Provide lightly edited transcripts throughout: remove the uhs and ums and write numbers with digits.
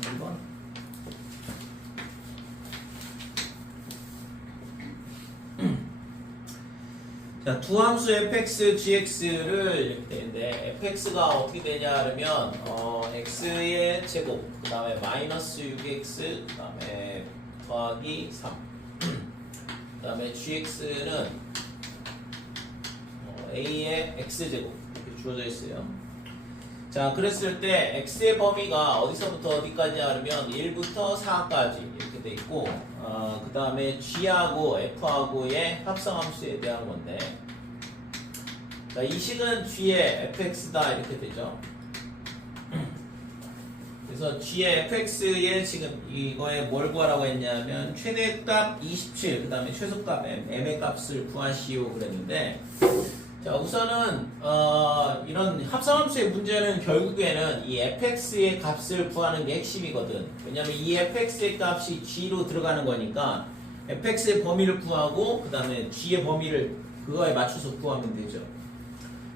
2번. 자, 두 함수 fx, gx를 이렇게 되는데 fx가 어떻게 되냐 그러면 x의 제곱, 그 다음에 마이너스 6x, 그 다음에 더하기 3, 그 다음에 gx는 a의 x제곱 이렇게 주어져 있어요. 자, 그랬을 때 x의 범위가 어디서부터 어디까지냐 그러면 1부터 4까지 이렇게 돼 있고 그 다음에 g하고 f하고의 합성함수에 대한 건데, 자, 이 식은 g의 fx다 이렇게 되죠. 그래서 g의 fx에 지금 이거에 뭘 구하라고 했냐면 최대값 27, 그 다음에 최소값 m의 값을 구하시오 그랬는데, 자, 우선은 이런 합성함수의 문제는 결국에는 이 fx의 값을 구하는 게 핵심이거든. 왜냐면 이 fx의 값이 g로 들어가는 거니까 fx의 범위를 구하고 그 다음에 g의 범위를 그거에 맞춰서 구하면 되죠.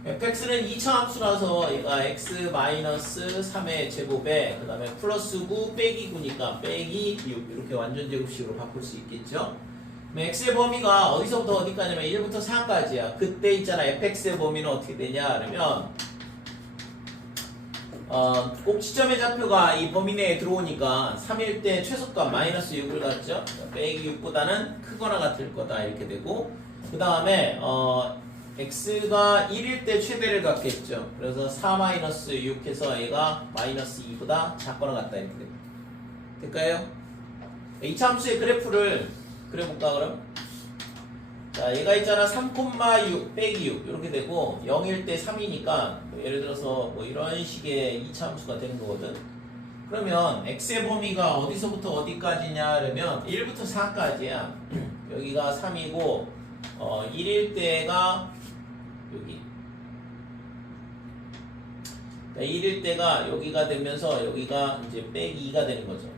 fx는 2차 함수라서 얘가 x-3의 제곱에 그 다음에 플러스 9 빼기 9니까 빼기 6 이렇게 완전 제곱식으로 바꿀 수 있겠죠. x의 범위가 어디서부터 어디까지냐면 1부터 4까지야. 그때 있잖아, fx의 범위는 어떻게 되냐 그러면 꼭 지점의 좌표가 이 범위 내에 들어오니까 3일 때 최소값 마이너스 6을 갖죠. 빼기 6보다는 크거나 같을 거다 이렇게 되고, 그 다음에 x가 1일 때 최대를 갖겠죠. 그래서 4-6 해서 얘가 마이너스 2보다 작거나 같다 이렇게 됩니다. 될까요? 2차 함수의 그래프를 그려볼까 그럼? 자, 얘가 있잖아 3,6 빼기 6 이렇게 되고 0일 때 3이니까 뭐 예를 들어서 뭐 이런 식의 2차 함수가 되는 거거든. 그러면 x의 범위가 어디서부터 어디까지냐 그러면 1부터 4까지야. 여기가 3이고 1일 때가 여기, 1일 때가 여기가 되면서 여기가 이제 빼기 2가 되는 거죠.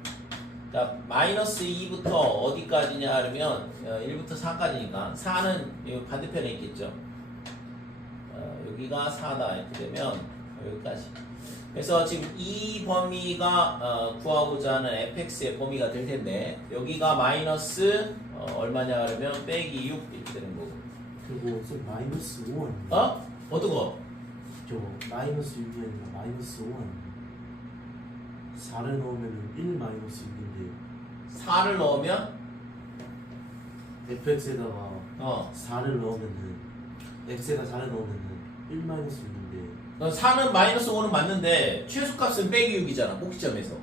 그러니까 마이너스 2부터 어디까지냐 하면 1부터 4까지니까 4는 여기 반대편에 있겠죠. 여기가 4다 이렇게 되면 여기까지. 그래서 지금 이 범위가 구하고자 하는 fx의 범위가 될 텐데, 여기가 마이너스 얼마냐 하면 빼기 6 이렇게 되는 거고. 그리고 쌤 마이너스 5원. 어떤 거? 저 마이너스 6이 아니라 마이너스 5원. 4를 넣으면 1 마이너스 6인데 4를 넣으면 fx에다가 4를 넣으면은 x에다 4를 넣으면은 1 마이너스 6인데 4는 마이너스 5는 맞는데 최소값은 빼기 6이잖아 꼭지점에서.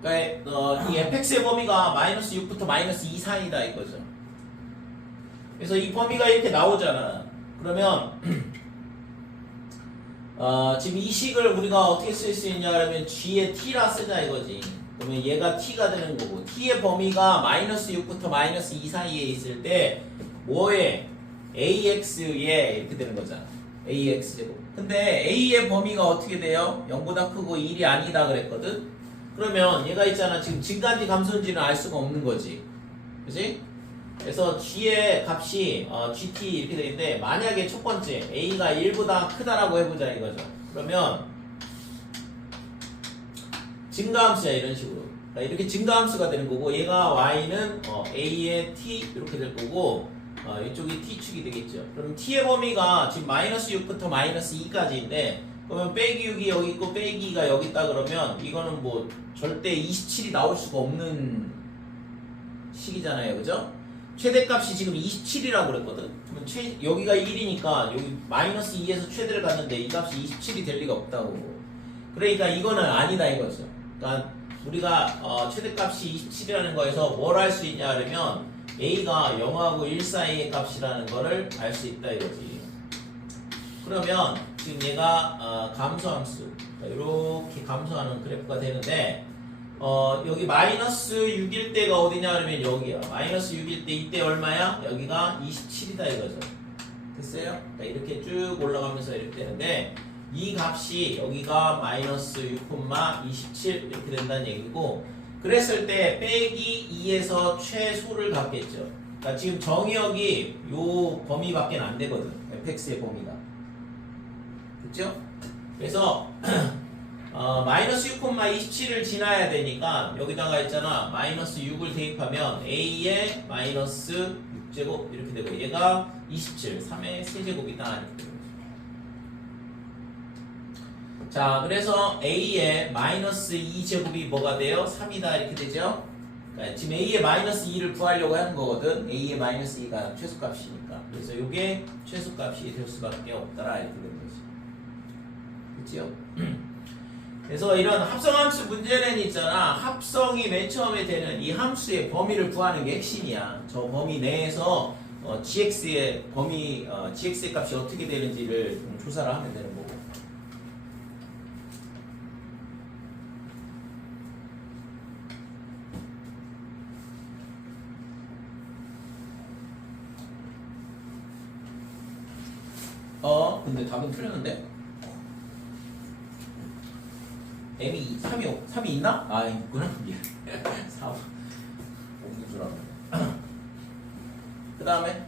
그러니까 이 fx의 범위가 마이너스 6부터 마이너스 2 사이다 이거죠. 그래서 이 범위가 이렇게 나오잖아. 그러면 지금 이 식을 우리가 어떻게 쓸 수 있냐 하면 g의 t라 쓰자 이거지. 그러면 얘가 t가 되는 거고, t의 범위가 마이너스 6부터 마이너스 2 사이에 있을 때 뭐에 ax에 이렇게 되는 거잖아. ax 제곱. 근데 a의 범위가 어떻게 돼요? 0보다 크고 1이 아니다 그랬거든. 그러면 얘가 있잖아, 지금 증가인지 감소인지는 알 수가 없는 거지, 그치? 그래서 g의 값이 gt 이렇게 되는데, 만약에 첫 번째 a가 1보다 크다라고 해보자 이거죠. 그러면 증가함수야 이런 식으로. 그러니까 이렇게 증가함수가 되는 거고, 얘가 y는 a의 t 이렇게 될 거고, 이쪽이 t축이 되겠죠. 그럼 t의 범위가 지금 마이너스 6부터 마이너스 2까지인데, 그러면 빼기 6이 여기 있고 빼기 2가 여기 있다 그러면 이거는 뭐 절대 27이 나올 수가 없는 식이잖아요, 그죠? 최대값이 지금 27이라고 그랬거든. 그러면 여기가 1이니까 여기 마이너스 2에서 최대를 갔는데 이 값이 27이 될 리가 없다고. 그러니까 이거는 아니다 이거죠. 그러니까 우리가 최대값이 27이라는 거에서 뭘 알 수 있냐 하면 a가 0하고 1 사이의 값이라는 거를 알 수 있다 이거지. 그러면 지금 얘가 감소함수, 이렇게 감소하는 그래프가 되는데, 여기 마이너스 6일 때가 어디냐 그러면 여기야. 마이너스 6일 때 이때 얼마야? 여기가 27이다 이거죠. 됐어요? 그러니까 이렇게 쭉 올라가면서 이렇게 되는데, 이 값이 여기가 마이너스 6,27 이렇게 된다는 얘기고, 그랬을 때 빼기 2에서 최소를 갖겠죠. 그러니까 지금 정의역이 요 범위밖에 안 되거든, fx의 범위가. 그렇죠? 그래서 마이너스 6,27을 지나야 되니까 여기다가 있잖아 마이너스 6을 대입하면 a의 마이너스 6제곱 이렇게 되고 얘가 27, 3의 세제곱이다 이렇게 되는 거죠. 자 그래서 a의 마이너스 2제곱이 뭐가 돼요? 3이다 이렇게 되죠. 그러니까 지금 a의 마이너스 2를 구하려고 하는 거거든. a의 마이너스 2가 최소값이니까. 그래서 이게 최소값이 될 수밖에 없더라 이렇게 되는 거지. 그치요? 그래서 이런 합성함수 문제는 있잖아. 합성이 맨 처음에 되는 이 함수의 범위를 구하는 게 핵심이야. 저 범위 내에서 gx의 범위, gx의 값이 어떻게 되는지를 좀 조사를 하면 되는 거고. 근데 답은 틀렸는데? M이 3이 있나? 아, 있구나. 4 없는 줄 알았네. 그 다음에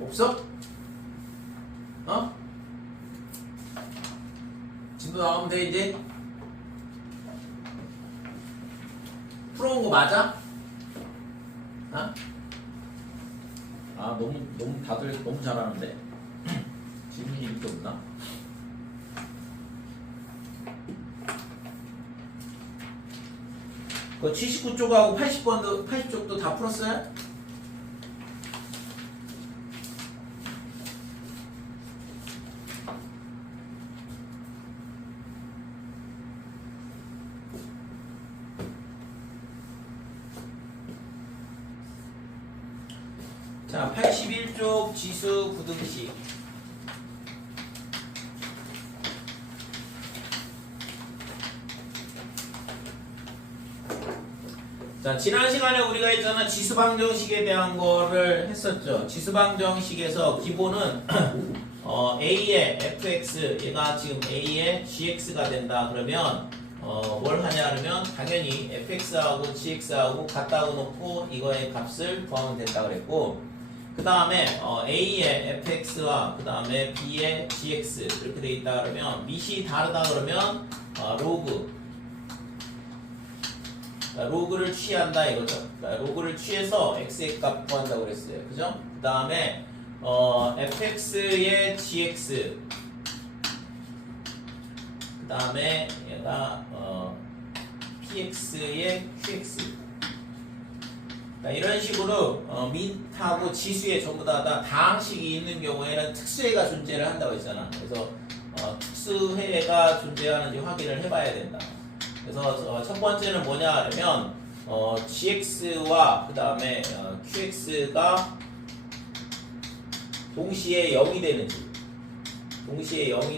없어? 진도 나오면 돼 이제? 풀어온 거 맞아? 너무 다들 너무 잘하는데 질문이 이렇게 없나? 그 79쪽하고 80쪽도 다 풀었어요? 자, 81쪽 지수 부등식. 자, 지난 시간에 우리가 있잖아 지수방정식에 대한 거를 했었죠. 지수방정식에서 기본은 a의 fx 얘가 지금 a의 gx가 된다 그러면 뭘 하냐 그러면 당연히 fx하고 gx하고 같다고 놓고 이거의 값을 구하면 된다 그랬고 그 다음에 a의 fx와 그 다음에 b의 gx 이렇게 돼 있다 그러면 밑이 다르다 그러면 로그를 취한다 이거죠. 그러니까 로그를 취해서 x의 값 구한다고 그랬어요. 그죠? 그 다음에 fx의 gx 그 다음에 얘가 px의 qx 이런 식으로 밑하고 지수에 전부 다 다항식이 있는 경우에는 특수해가 존재를 한다고 했잖아. 그래서 특수해가 존재하는지 확인을 해봐야 된다. 그래서 첫 번째는 뭐냐 하면 gx와 그 다음에 qx가 동시에 0이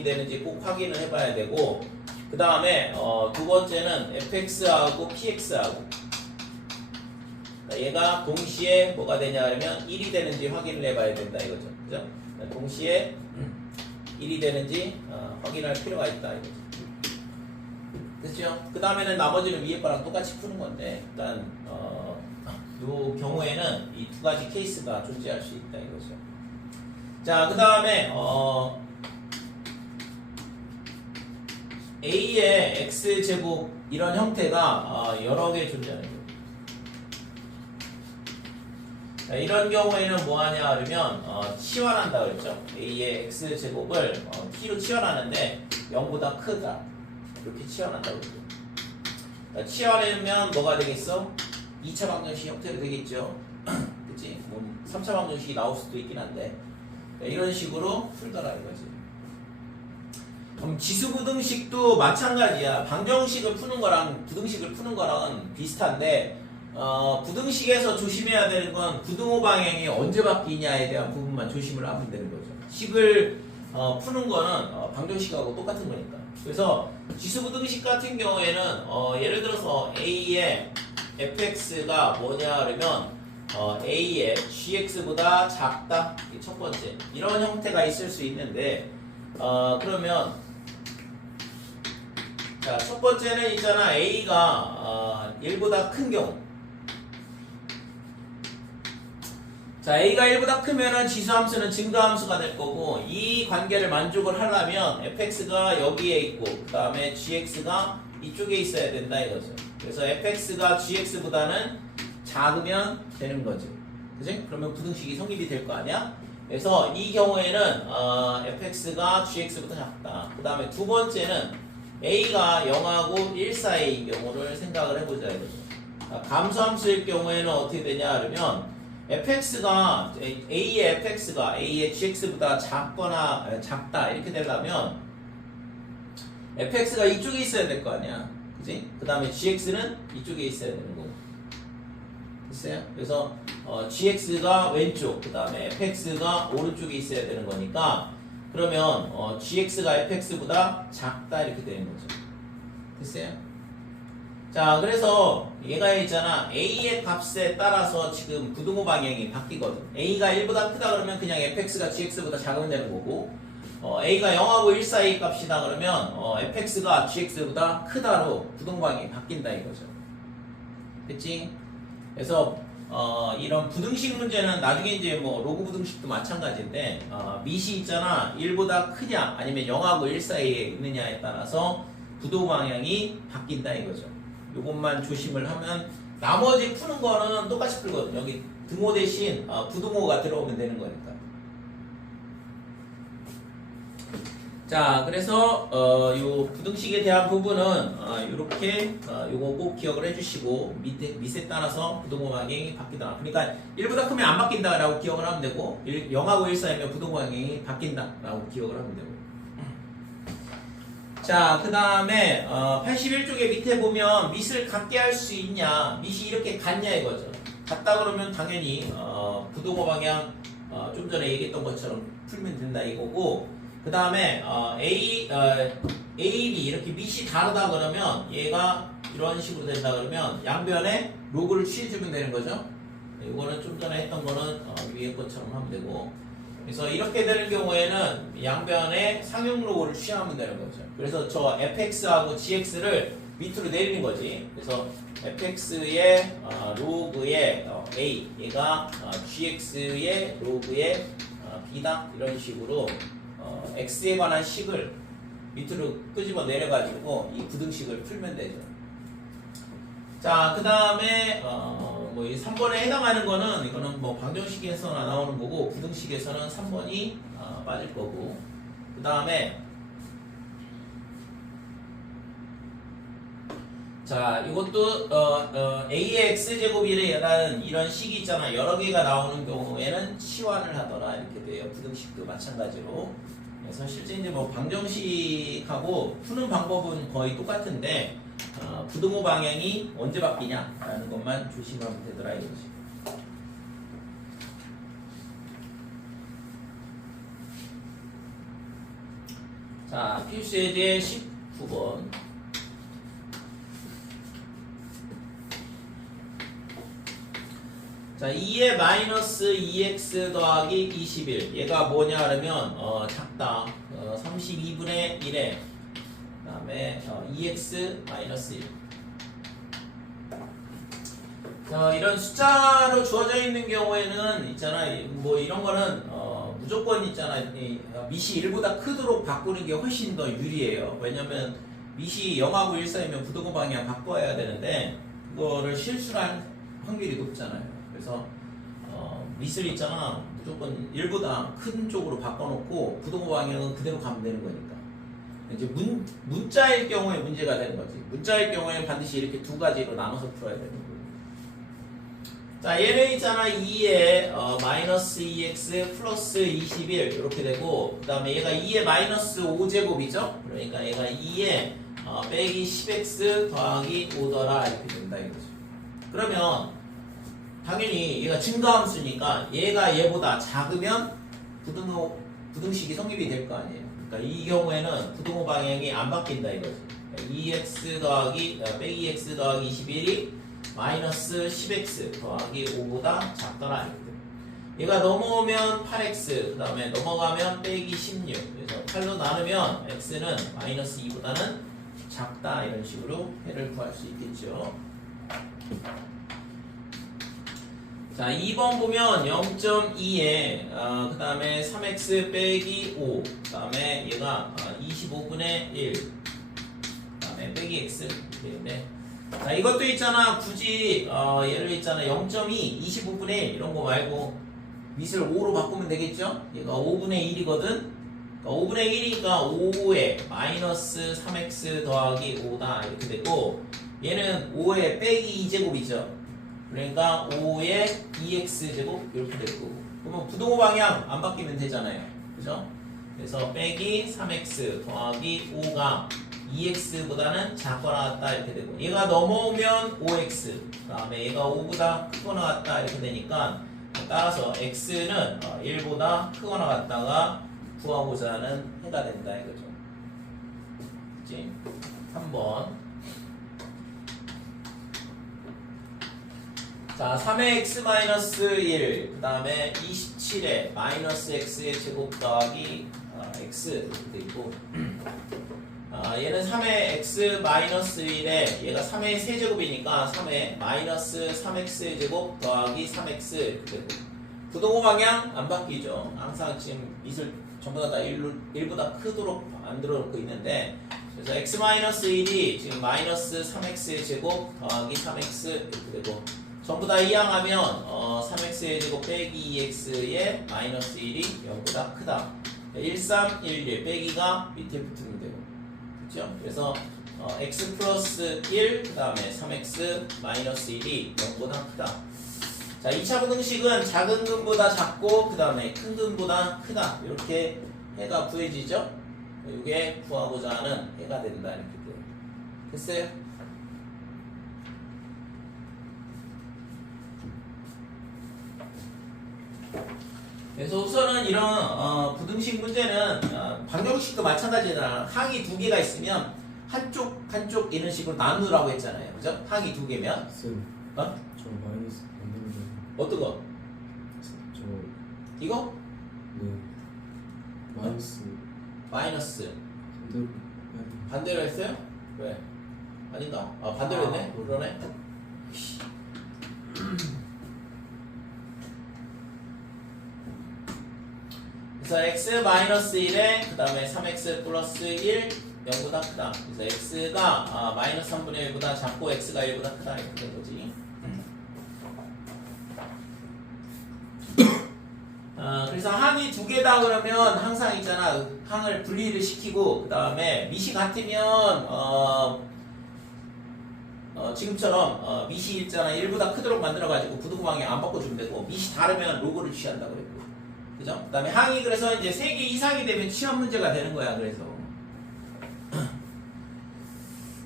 되는지 꼭 확인을 해봐야 되고 그 다음에 두 번째는 fx하고 px하고 얘가 동시에 뭐가 되냐 하면 1이 되는지 확인을 해봐야 된다 이거죠. 그죠? 동시에 1이 되는지 확인할 필요가 있다 이거죠. 됐죠? 그 다음에는 나머지는 위에 거랑 똑같이 푸는 건데 일단 이 경우에는 이 두 가지 케이스가 존재할 수 있다 이거죠. 자, 그 다음에 a의 x제곱 이런 형태가 여러 개 존재하는 거예요. 이런 경우에는 뭐하냐 그러면 치환한다 그랬죠. a의 x제곱을 t로 치환하는데 0보다 크다 이렇게 치환한다 그랬죠. 치환하면 뭐가 되겠어? 2차 방정식 형태로 되겠죠. 그치? 3차 방정식이 나올 수도 있긴 한데 이런 식으로 풀더라 이거지. 그럼 지수부등식도 마찬가지야. 방정식을 푸는 거랑 부등식을 푸는 거랑은 비슷한데 부등식에서 조심해야 되는 건 부등호 방향이 언제 바뀌냐에 대한 부분만 조심을 하면 되는 거죠. 식을 푸는 거는 방정식하고 똑같은 거니까. 그래서 지수부등식 같은 경우에는 예를 들어서 A의 fx가 뭐냐 그러면 A의 gx보다 작다. 이게 첫 번째. 이런 형태가 있을 수 있는데 그러면 자, 첫 번째는 있잖아. A가 1보다 큰 경우. 자, A가 1보다 크면은 지수함수는 증가함수가 될 거고, 이 관계를 만족을 하려면 fx가 여기에 있고, 그 다음에 gx가 이쪽에 있어야 된다 이거죠. 그래서 fx가 gx보다는 작으면 되는 거죠. 그지? 그러면 부등식이 성립이 될 거 아니야? 그래서 이 경우에는 fx가 gx보다 작다. 그 다음에 두 번째는 a가 0하고 1 사이인 경우를 생각을 해보자 이거죠. 자, 감소함수일 경우에는 어떻게 되냐 그러면 fx가 a의 fx가 a의 gx보다 작다 이렇게 되려면 fx가 이쪽에 있어야 될 거 아니야, 그지? 그 다음에 gx는 이쪽에 있어야 되는 거고, 됐어요? 그래서 gx가 왼쪽, 그 다음에 fx가 오른쪽에 있어야 되는 거니까 그러면 gx가 fx보다 작다 이렇게 되는 거죠. 됐어요? 자, 그래서 얘가 있잖아. A의 값에 따라서 지금 부등호 방향이 바뀌거든. A가 1보다 크다 그러면 그냥 fx가 gx보다 작으면 되는 거고, A가 0하고 1 사이 값이다 그러면 fx가 gx보다 크다로 부등호 방향이 바뀐다 이거죠. 됐지? 그래서 이런 부등식 문제는 나중에 이제 뭐 로그 부등식도 마찬가지인데 밑이 있잖아. 1보다 크냐 아니면 0하고 1 사이에 있느냐에 따라서 부등호 방향이 바뀐다 이거죠. 요것만 조심을 하면 나머지 푸는 거는 똑같이 풀거든. 여기 등호 대신 부등호가 들어오면 되는 거니까. 자, 그래서 요 부등식에 대한 부분은 이렇게 요거 꼭 기억을 해주시고 밑에 따라서 부등호 방향이 바뀌다. 그러니까 1보다 크면 안 바뀐다라고 기억을 하면 되고 0하고 1 사이면 부등호 방향이 바뀐다라고 기억을 하면 되고. 자, 그 다음에 81쪽에 밑에 보면 밑을 같게 할 수 있냐, 밑이 이렇게 같냐 이거죠. 같다 그러면 당연히 부등호 방향 좀 전에 얘기했던 것처럼 풀면 된다 이거고, 그 다음에 A, B 이렇게 밑이 다르다 그러면 얘가 이런 식으로 된다 그러면 양변에 로그를 취해주면 되는 거죠. 이거는 좀 전에 했던 거는 위에 것처럼 하면 되고, 그래서 이렇게 되는 경우에는 양변에 상용 로고를 취하면 되는 거죠. 그래서 저 fx하고 gx를 밑으로 내리는 거지. 그래서 fx의 로그의 a, 얘가 gx의 로그의 b다 이런 식으로 x에 관한 식을 밑으로 끄집어 내려가지고 이 부등식을 풀면 되죠. 자, 그 다음에 뭐 이 3번에 해당하는 거는 이거는 뭐 방정식에서는 안 나오는 거고 부등식에서는 3번이 맞을 거고, 그 다음에 자, 이것도 a의 x제곱이라는 이런 식이 있잖아. 여러 개가 나오는 경우에는 치환을 하더라 이렇게 돼요. 부등식도 마찬가지로. 그래서 실제 이제 뭐 방정식하고 푸는 방법은 거의 똑같은데 부등호 방향이 언제 바뀌냐라는 것만 조심하면 되더라 이거지. 자, 필수에 대해 19번. 자, 2의 마이너스 2x 더하기 21. 얘가 뭐냐 하면 작다. 32분의 1에 그 다음에 2x 마이너스 1. 자, 이런 숫자로 주어져 있는 경우에는 있잖아. 뭐 이런 거는 무조건 있잖아. 밑이 1보다 크도록 바꾸는 게 훨씬 더 유리해요. 왜냐면 밑이 0하고 1 사이면 부등호 방향 바꿔야 되는데 그거를 실수할 확률이 높잖아요. 그래서 밑을 있잖아. 무조건 1보다 큰 쪽으로 바꿔놓고 부등호 방향은 그대로 가면 되는 거니까. 이제 문자일 경우에 문제가 되는 거지. 문자일 경우에는 반드시 이렇게 두 가지로 나눠서 풀어야 되는 거예요. 자, 얘는 있잖아. 2에 마이너스 2x 플러스 21 이렇게 되고, 그 다음에 얘가 2에 마이너스 5제곱이죠. 그러니까 얘가 2에 빼기 10x 더하기 5더라 이렇게 된다 이거죠. 그러면 당연히 얘가 증가함수니까 얘가 얘보다 작으면 부등식이 성립이 될 거 아니에요. 그러니까 이 경우에는 부등호 방향이 안 바뀐다 이거지. 2x 더하기 빼기 2x 더하기 21이 마이너스 10x 더하기 5보다 작더라 이렇게 돼요. 얘가 넘어오면 8x 그 다음에 넘어가면 빼기 16 그래서 8로 나누면 x는 마이너스 2보다는 작다 이런 식으로 해를 구할 수 있겠죠. 자 2번 보면 0.2에 그 다음에 3x 빼기 5 그 다음에 얘가 25분의 1 그 다음에 빼기 x 되는데 자 이것도 있잖아 굳이 얘를 있잖아 0.2 25분의 1 이런 거 말고 밑을 5로 바꾸면 되겠죠? 얘가 5분의 1이거든? 그러니까 5분의 1이니까 5에 마이너스 3x 더하기 5다 이렇게 되고 얘는 5에 빼기 2제곱이죠. 그러니까 5에 2x제곱 이렇게 될 거고 그러면 부동호 방향 안 바뀌면 되잖아요. 그죠? 그래서 빼기 3x 더하기 5가 2x보다는 작거나 같다 이렇게 되고 얘가 넘어오면 5x 그 다음에 얘가 5보다 크거나 같다 이렇게 되니까 따라서 x는 1보다 크거나 같다가 구하고자 하는 해가 된다 이거죠. 그치? 3번 자 3의 x-1 그 다음에 27의 마이너스 x의 제곱 더하기 x 이렇게 되고 얘는 3의 x-1에 얘가 3의 세제곱이니까 3의 마이너스 3x의 제곱 더하기 3x 이렇게 되고 부동호 방향 안 바뀌죠. 항상 지금 밑을 전부 다 1보다 크도록 만들어 놓고 있는데 그래서 x-1이 지금 마이너스 3x의 제곱 더하기 3x 이렇게 되고 전부 다 이항하면 3x의 제곱 빼기 2x의 마이너스 1이 0보다 크다. 1, 3, 1, 1 빼기가 밑에 붙으면 되고 그렇죠? 그래서 x 플러스 1 그 다음에 3x 마이너스 1이 0보다 크다. 자 2차 부등식은 작은 근보다 작고 그 다음에 큰 근보다 크다 이렇게 해가 구해지죠? 이게 구하고자 하는 해가 된다 이렇게 돼요. 됐어요? 그래서 우선은 이런 부등식 문제는 방정식도 마찬가지잖아. 항이 두 개가 있으면 한쪽 이런 식으로 나누라고 했잖아요. 그죠? 항이 두 개면 쌤, 어? 저 마이너스 만들면 어떤 거? 저 이거? 네 마이너스 마이너스 반대로 반대로 했어요? 왜? 아닌가? 반대로 했네? 그러네? 그래서 x-1에 그 다음에 3x 플러스 1 0보다 크다. 그래서 x가 마이너스 3분의 1보다 작고 x가 1보다 크다 이렇게 된 거지. 그래서 항이 두 개다 그러면 항상 있잖아 항을 분리를 시키고 그 다음에 밑이 같으면 지금처럼 밑이 있잖아 1보다 크도록 만들어가지고 부등호 방향 안 바꿔주면 되고 밑이 다르면 로그를 취한다 그랬고 그죠? 그 다음에 항이 그래서 이제 3개 이상이 되면 시험 문제가 되는 거야 그래서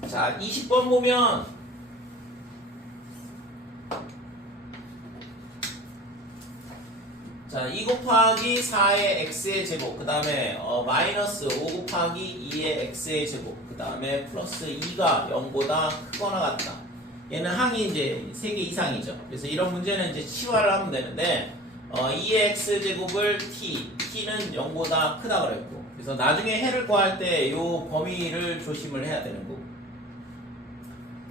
자 20번 보면 자 2 곱하기 4의 x의 제곱 그 다음에 마이너스 5 곱하기 2의 x의 제곱 그 다음에 플러스 2가 0보다 크거나 같다. 얘는 항이 이제 3개 이상이죠. 그래서 이런 문제는 이제 치환을 하면 되는데 2의 x제곱을 t는 0보다 크다 그랬고 그래서 나중에 해를 구할 때 이 범위를 조심을 해야 되는 거고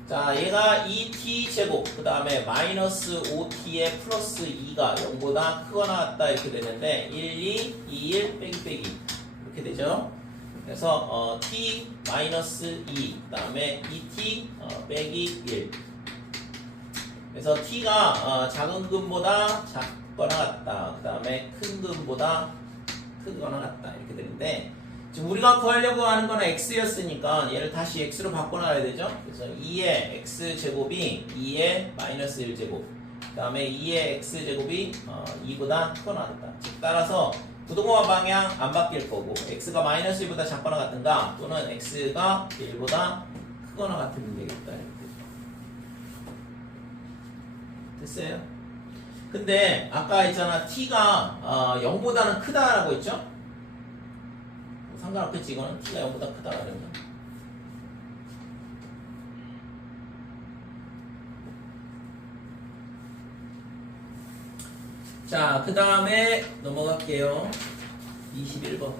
자 얘가 2t제곱 그 다음에 마이너스 5t에 플러스 2가 0보다 크거나 같다 이렇게 되는데 1, 2, 2, 1 빼기 이렇게 되죠. 그래서 t 마이너스 2 그 다음에 2t 빼기 1 그래서 t가 작은 근보다 작거나 같다 그 다음에 큰 근보다 크거나 같다 이렇게 되는데 지금 우리가 구하려고 하는 거는 x였으니까 얘를 다시 x로 바꿔놔야 되죠. 그래서 2의 x제곱이 2의 마이너스 1제곱 그 다음에 2의 x제곱이 2보다 크거나 같다. 즉 따라서 부동호와 방향 안 바뀔 거고 x가 마이너스 1보다 작거나 같은가 또는 x가 1보다 크거나 같으면 되겠다. 이렇게. 됐어요? 근데 아까 있잖아 t가 0보다는 크다라고 했죠? 상관없겠지 이거는 t가 0보다 크다 그러면 자, 그 다음에 넘어갈게요. 21번.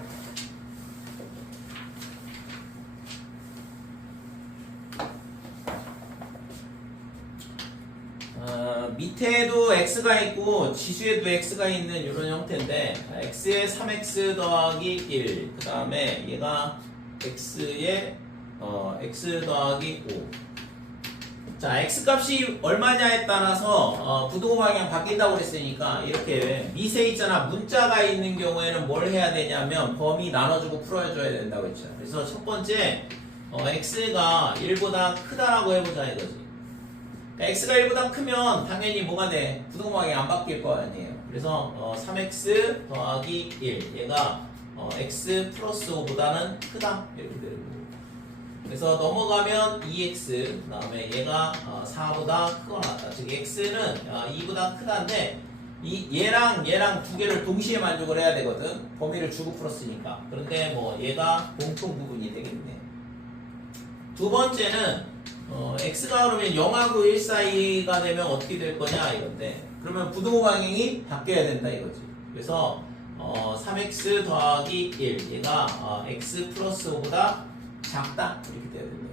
밑에도 x가 있고 지수에도 x가 있는 이런 형태인데 x에 3x 더하기 1, 그 다음에 얘가 x에 x 더하기 5. 자, x값이 얼마냐에 따라서 부등호 방향 바뀐다고 그랬으니까 이렇게 밑에 있잖아. 문자가 있는 경우에는 뭘 해야 되냐면 범위 나눠주고 풀어줘야 된다고 했죠. 그래서 첫 번째 x가 1보다 크다라고 해보자 이거지. 그러니까 x가 1보다 크면 당연히 뭐가 돼? 부등호 방향 안 바뀔 거 아니에요. 그래서 3x 더하기 1 얘가 x 플러스 5보다는 크다 이렇게 되는 거고. 그래서 넘어가면 2x 그 다음에 얘가 4보다 크거나 같다. 즉 x는 2보다 크다인데 얘랑 두 개를 동시에 만족을 해야 되거든. 범위를 주고 풀었으니까. 그런데 뭐 얘가 공통 부분이 되겠네. 두 번째는 x가 그러면 0하고 1 사이가 되면 어떻게 될 거냐 이건데, 그러면 부등호 방향이 바뀌어야 된다 이거지. 그래서 3x 더하기 1 얘가 x 플러스 5보다 작다 이렇게 돼야 된다.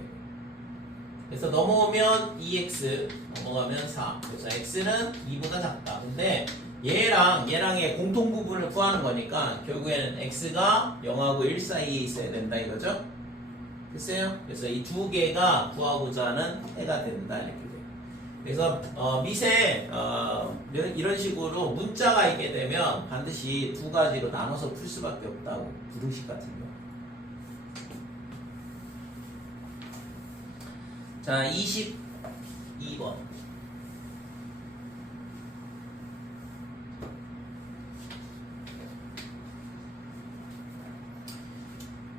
그래서 넘어오면 2x 넘어가면 4. 그래서 x는 2보다 작다. 근데 얘랑의 공통 부분을 구하는 거니까 결국에는 x가 0하고 1 사이에 있어야 된다 이거죠. 됐어요? 그래서 이 두 개가 구하고자 하는 해가 된다 이렇게 돼요. 그래서 밑에 이런 식으로 문자가 있게 되면 반드시 두 가지로 나눠서 풀 수밖에 없다고. 부등식 같은 거. 자, 22번.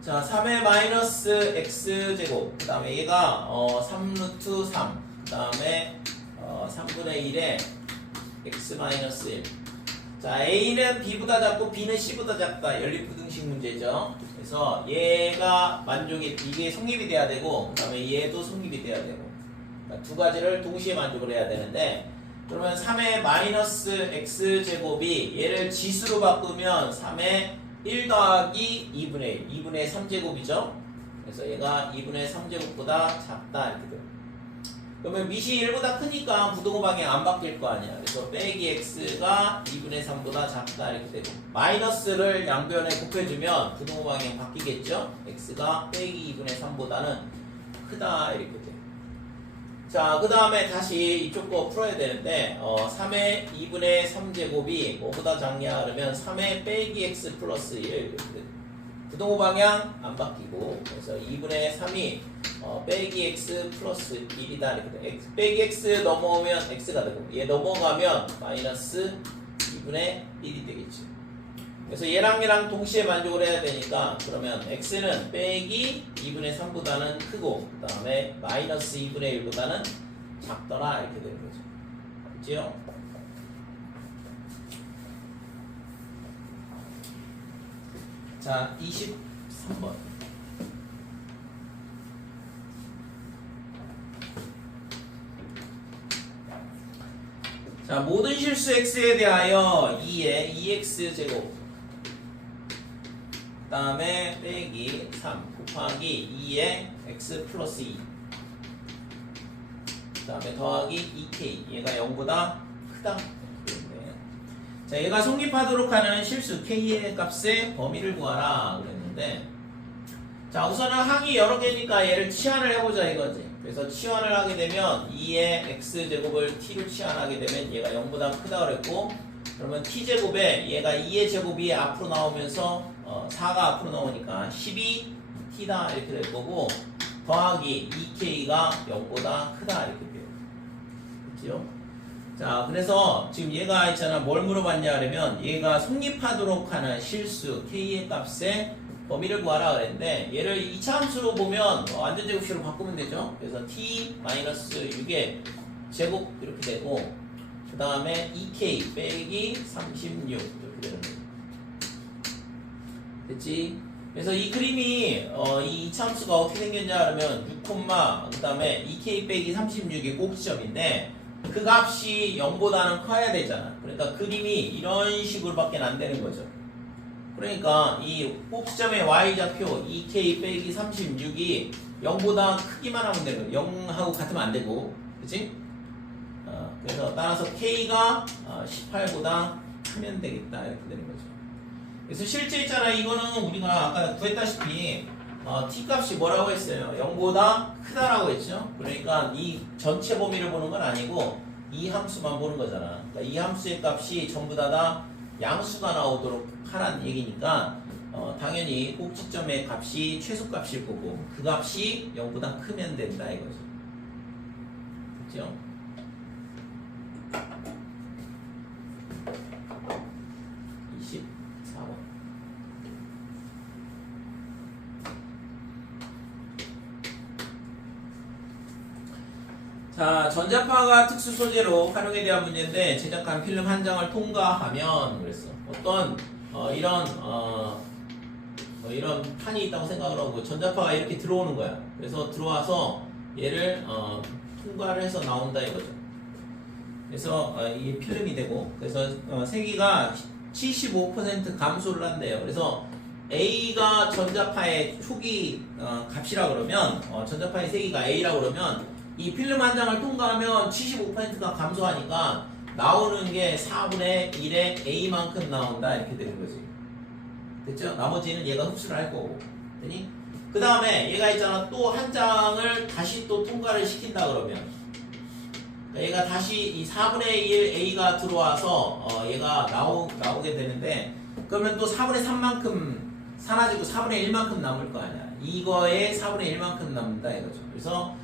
자, 3의 마이너스 x제곱. 그 다음에 얘가 3루트 3. 그 다음에 3분의 1에 x 마이너스 1. 자, a는 b보다 작고 b는 c보다 작다. 연립부등식 문제죠. 그래서 얘가 이게 성립이 돼야 되고, 그 다음에 얘도 성립이 돼야 되고, 그러니까 두 가지를 동시에 만족을 해야 되는데, 그러면 3의 마이너스 x제곱이 얘를 지수로 바꾸면 3의 1 더하기 2분의 1, 2분의 3제곱이죠. 그래서 얘가 2분의 3제곱보다 작다 이렇게 돼요. 그러면 밑이 1보다 크니까 부등호 방향 안 바뀔 거 아니야. 그래서 빼기 x가 2분의 3보다 작다 이렇게 되고, 마이너스를 양변에 곱해주면 부등호 방향 바뀌겠죠. x가 빼기 2분의 3보다는 크다 이렇게 돼요. 자, 그 다음에 다시 이쪽 거 풀어야 되는데 3의 2분의 3제곱이 뭐보다 작냐 그러면 3의 빼기 x 플러스 1 이렇게 돼요. 부등호 방향 안 바뀌고, 그래서 2분의 3이 빼기 x 플러스 1이다 이렇게 돼. 빼기 x 넘어오면 x가 되고, 얘 넘어가면 마이너스 2분의 1이 되겠지. 그래서 얘랑 동시에 만족을 해야 되니까, 그러면 x는 빼기 2분의 3보다는 크고, 그 다음에 마이너스 2분의 1보다는 작더라 이렇게 되는 거죠. 알겠지요? 자, 23번. 자, 모든 실수 x에 대하여 2의 2x제곱 그 다음에 빼기 3 곱하기 2의 x 플러스 2 그 다음에 더하기 2k 얘가 0보다 크다. 자, 얘가 성립하도록 하는 실수 k의 값의 범위를 구하라 그랬는데, 자, 우선은 항이 여러 개니까 얘를 치환을 해보자 이거지. 그래서 치환을 하게 되면 2의 x제곱을 t로 치환하게 되면 얘가 0보다 크다 그랬고, 그러면 t제곱에 얘가 2의 제곱이 앞으로 나오면서 4가 앞으로 나오니까 12t다 이렇게 될 거고, 더하기 2k가 0보다 크다 이렇게 돼요. 그렇죠? 자, 그래서 지금 얘가 있잖아. 뭘 물어봤냐 그러면 얘가 성립하도록 하는 실수 k의 값의 범위를 구하라 그랬는데, 얘를 2차 함수로 보면 완전제곱식으로 바꾸면 되죠. 그래서 t-6의 제곱 이렇게 되고, 그 다음에 2k 빼기 36 이렇게 되는 거예요. 됐지? 그래서 이 그림이 이 2차 함수가 어떻게 생겼냐 그러면 6, 그 다음에 2k 빼기 36이 꼭지점인데, 그 값이 0보다는 커야 되잖아. 그러니까 그림이 이런 식으로밖에 안 되는 거죠. 그러니까 이 꼭지점의 y좌표 2k 빼기 36이 0보다 크기만 하면 되는 거예요. 0하고 같으면 안 되고, 그치? 그래서 따라서 k가 18보다 크면 되겠다 이렇게 되는 거죠. 그래서 실제 있잖아, 이거는 우리가 아까 구했다시피 t 값이 뭐라고 했어요? 0보다 크다라고 했죠. 그러니까 이 전체 범위를 보는 건 아니고 이 함수만 보는 거잖아. 그러니까 이 함수의 값이 전부 다 양수가 나오도록 하란 얘기니까 당연히 꼭지점의 값이 최소값일 거고 그 값이 0보다 크면 된다 이거죠. 그렇죠? 자, 전자파가 특수 소재로 활용에 대한 문제인데 제작한 필름 한 장을 통과하면 그랬어. 어떤 이런 판이 있다고 생각을 하고 전자파가 이렇게 들어오는 거야. 그래서 들어와서 얘를 통과를 해서 나온다 이거죠. 그래서 이게 필름이 되고 그래서 세기가 75% 감소를 한대요. 그래서 A가 전자파의 초기 값이라 그러면 전자파의 세기가 A라 그러면 이 필름 한 장을 통과하면 75%가 감소하니까 나오는 게 4분의 1의 A만큼 나온다 이렇게 되는 거지. 됐죠? 나머지는 얘가 흡수를 할 거고. 되니? 그 다음에 얘가 있잖아. 또 한 장을 다시 또 통과를 시킨다 그러면 얘가 다시 이 4분의 1 A가 들어와서 얘가 나오게 되는데 그러면 또 4분의 3만큼 사라지고 4분의 1만큼 남을 거 아니야. 이거에 4분의 1만큼 남는다 이거죠. 그래서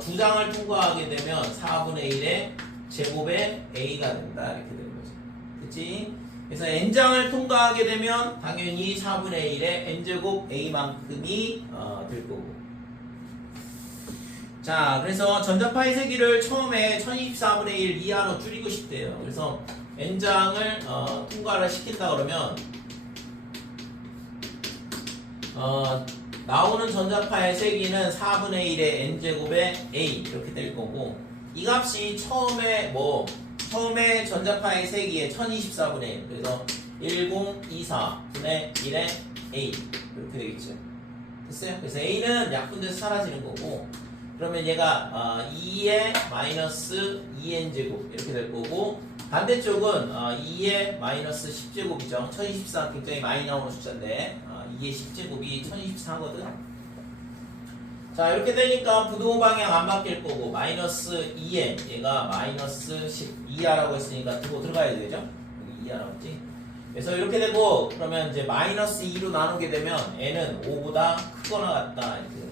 두 장을 통과하게 되면 4분의 1의 제곱의 A가 된다 이렇게 되는 거죠. 그치? 그래서 N장을 통과하게 되면 당연히 4분의 1의 N제곱 A만큼이 될 거고. 자, 그래서 전자파의 세기를 처음에 1024분의 1 이하로 줄이고 싶대요. 그래서 N장을 통과를 시킨다 그러면 나오는 전자파의 세기는 4분의 1의 n제곱의 a 이렇게 될 거고 이 값이 처음에 전자파의 세기의 1024분의 1 그래서 1024분의 1의 a 이렇게 되겠죠. 됐어요? 그래서 a는 약분돼서 사라지는 거고 그러면 얘가 2의 마이너스 2n제곱 이렇게 될 거고 반대쪽은 2의 마이너스 10제곱이죠. 1024 굉장히 많이 나오는 숫자인데 2의 10제곱이 1024거든. 자, 이렇게 되니까 부등호 방향 안 바뀔 거고 마이너스 2n 얘가 마이너스 10 2하라고 했으니까 들어가야 되죠. 여기 2하라고 했지. 그래서 이렇게 되고 그러면 이제 마이너스 2로 나누게 되면 n은 5보다 크거나 같다 이렇게 되죠.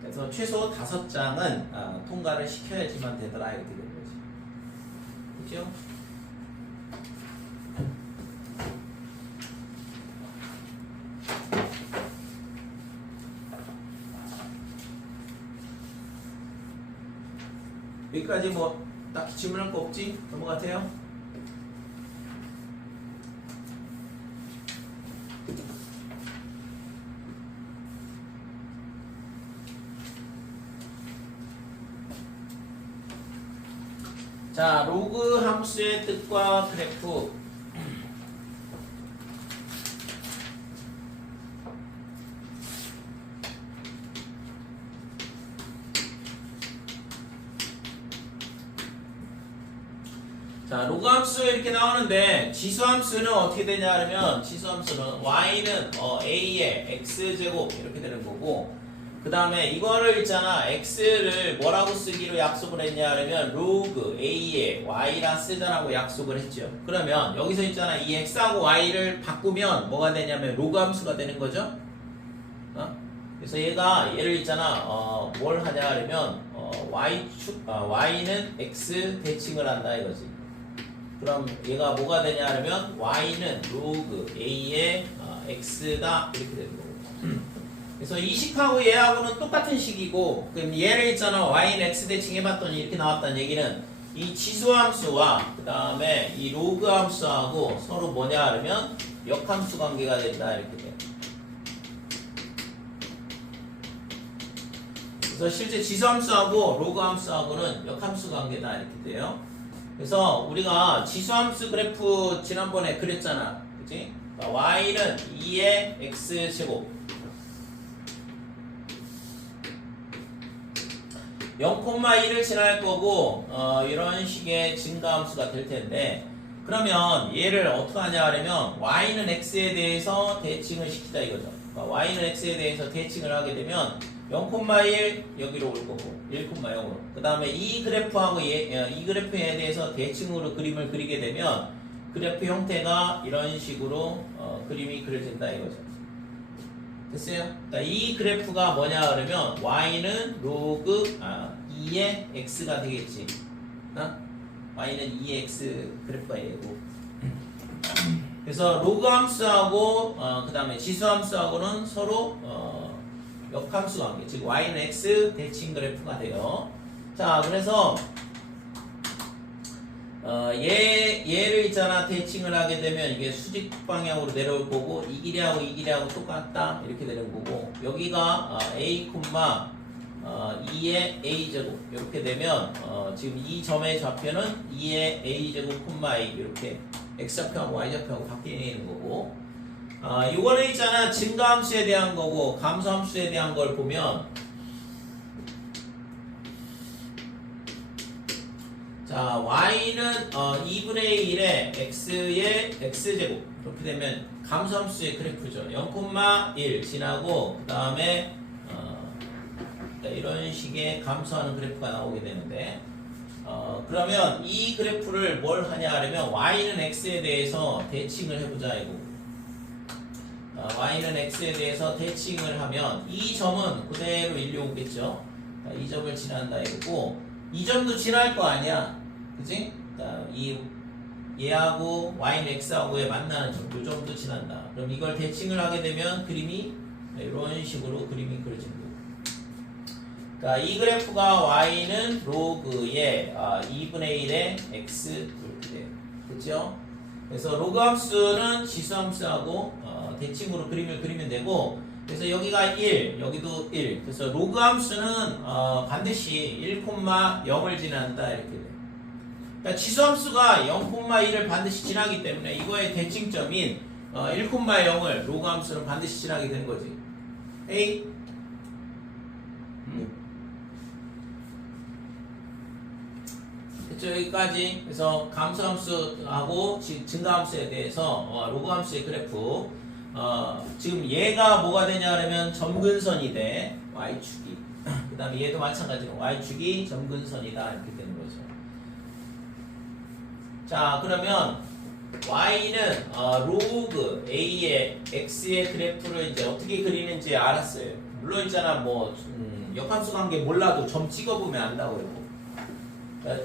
그래서 최소 5장은 통과를 시켜야지만 되더라 이렇게 되는 거지. 그렇죠? 여기까지 뭐 딱히 질문할 거 없지? 넘어가세요. 자, 로그 함수의 뜻과 그래프. 자, 로그 함수 이렇게 나오는데 지수 함수는 어떻게 되냐 하면 지수 함수는 y는 a의 x제곱 이렇게 되는 거고 그 다음에 이거를 있잖아 x를 뭐라고 쓰기로 약속을 했냐 하면 로그 a의 y라 쓰자라고 약속을 했죠. 그러면 여기서 있잖아 이 x하고 y를 바꾸면 뭐가 되냐면 로그 함수가 되는 거죠. 그래서 얘를 있잖아 뭘 하냐 하면 y는 x 대칭을 한다 이거지. 그럼 얘가 뭐가 되냐 하면 y는 로그 a의 x다 이렇게 되는 거고. 그래서 이 식하고 얘하고는 똑같은 식이고 그럼 얘를 있잖아 y는 x 대칭 해봤더니 이렇게 나왔다는 얘기는 이 지수 함수와 그 다음에 이 로그 함수하고 서로 뭐냐 하면 역함수 관계가 된다 이렇게 돼. 그래서 실제 지수함수하고 로그함수하고는 역함수 관계다 이렇게 돼요. 그래서 우리가 지수함수 그래프 지난번에 그렸잖아, 그치? 그러니까 y는 2의 x제곱 0,2를 지날 거고 이런 식의 증가함수가 될 텐데, 그러면 얘를 어떻게 하냐 하려면 y는 x에 대해서 대칭을 시키자 이거죠. 그러니까 y는 x에 대해서 대칭을 하게 되면 0,1 여기로 올 거고 1,0으로, 그 다음에 이 그래프하고 이 그래프에 대해서 대칭으로 그림을 그리게 되면 그래프 형태가 이런 식으로 그림이 그려진다 이거죠. 됐어요? 그러니까 이 그래프가 뭐냐 그러면 y는 로그 2의 x가 되겠지. y는 2의 x 그래프가 얘고. 그래서 로그 함수하고 그 다음에 지수 함수하고는 서로 역함수 관계, 즉 y는 x 대칭 그래프가 돼요. 자, 그래서 얘를 있잖아, 대칭을 하게 되면 이게 수직 방향으로 내려올 거고 이 길이하고 이 길이하고 똑같다 이렇게 되는 거고, 여기가 a, 2의 a제곱 이렇게 되면 지금 이 점의 좌표는 2의 a제곱, a 이렇게 x좌표하고 y좌표하고 바뀌는 거고, 요거는 있잖아 증가함수에 대한 거고, 감소함수에 대한 걸 보면 자, y는 2분의 1의 x의 x제곱 이렇게 되면 감소함수의 그래프죠. 0,1 지나고 그 다음에 이런 식의 감소하는 그래프가 나오게 되는데, 그러면 이 그래프를 뭘 하냐 하려면 y는 x에 대해서 대칭을 해보자 이거. y는 x에 대해서 대칭을 하면 이 점은 그대로 일려오겠죠. 이 점을 지난다 이거고, 이 점도 지날 거 아니야, 그치? 이 얘하고 y는 x하고의 만나는 점, 이 점도 지난다. 그럼 이걸 대칭을 하게 되면 그림이 이런 식으로 그림이 그려진 거고. 그러니까 이 그래프가 y는 로그의 2분의 1의 x 이렇게 돼요. 그렇죠? 그래서 로그 함수는 지수 함수하고 대칭으로 그림을 그리면 되고, 그래서 여기가 1, 여기도 1. 그래서 로그 함수는 반드시 1,0을 지난다 이렇게 돼요. 그러니까 지수 함수가 0,1을 반드시 지나기 때문에 이거의 대칭점인 1,0을 로그 함수는 반드시 지나게 되는 거지. A 여기까지. 그래서 감소함수하고 증가함수에 대해서 로그함수의 그래프, 지금 얘가 뭐가 되냐 하면 점근선이 돼, y축이. 그 다음에 얘도 마찬가지로 y축이 점근선이다 이렇게 되는 거죠. 자, 그러면 y는 로그 a의 x의 그래프를 이제 어떻게 그리는지 알았어요. 물론 있잖아 뭐 역함수 관계 몰라도 점 찍어보면 안다고 그러고,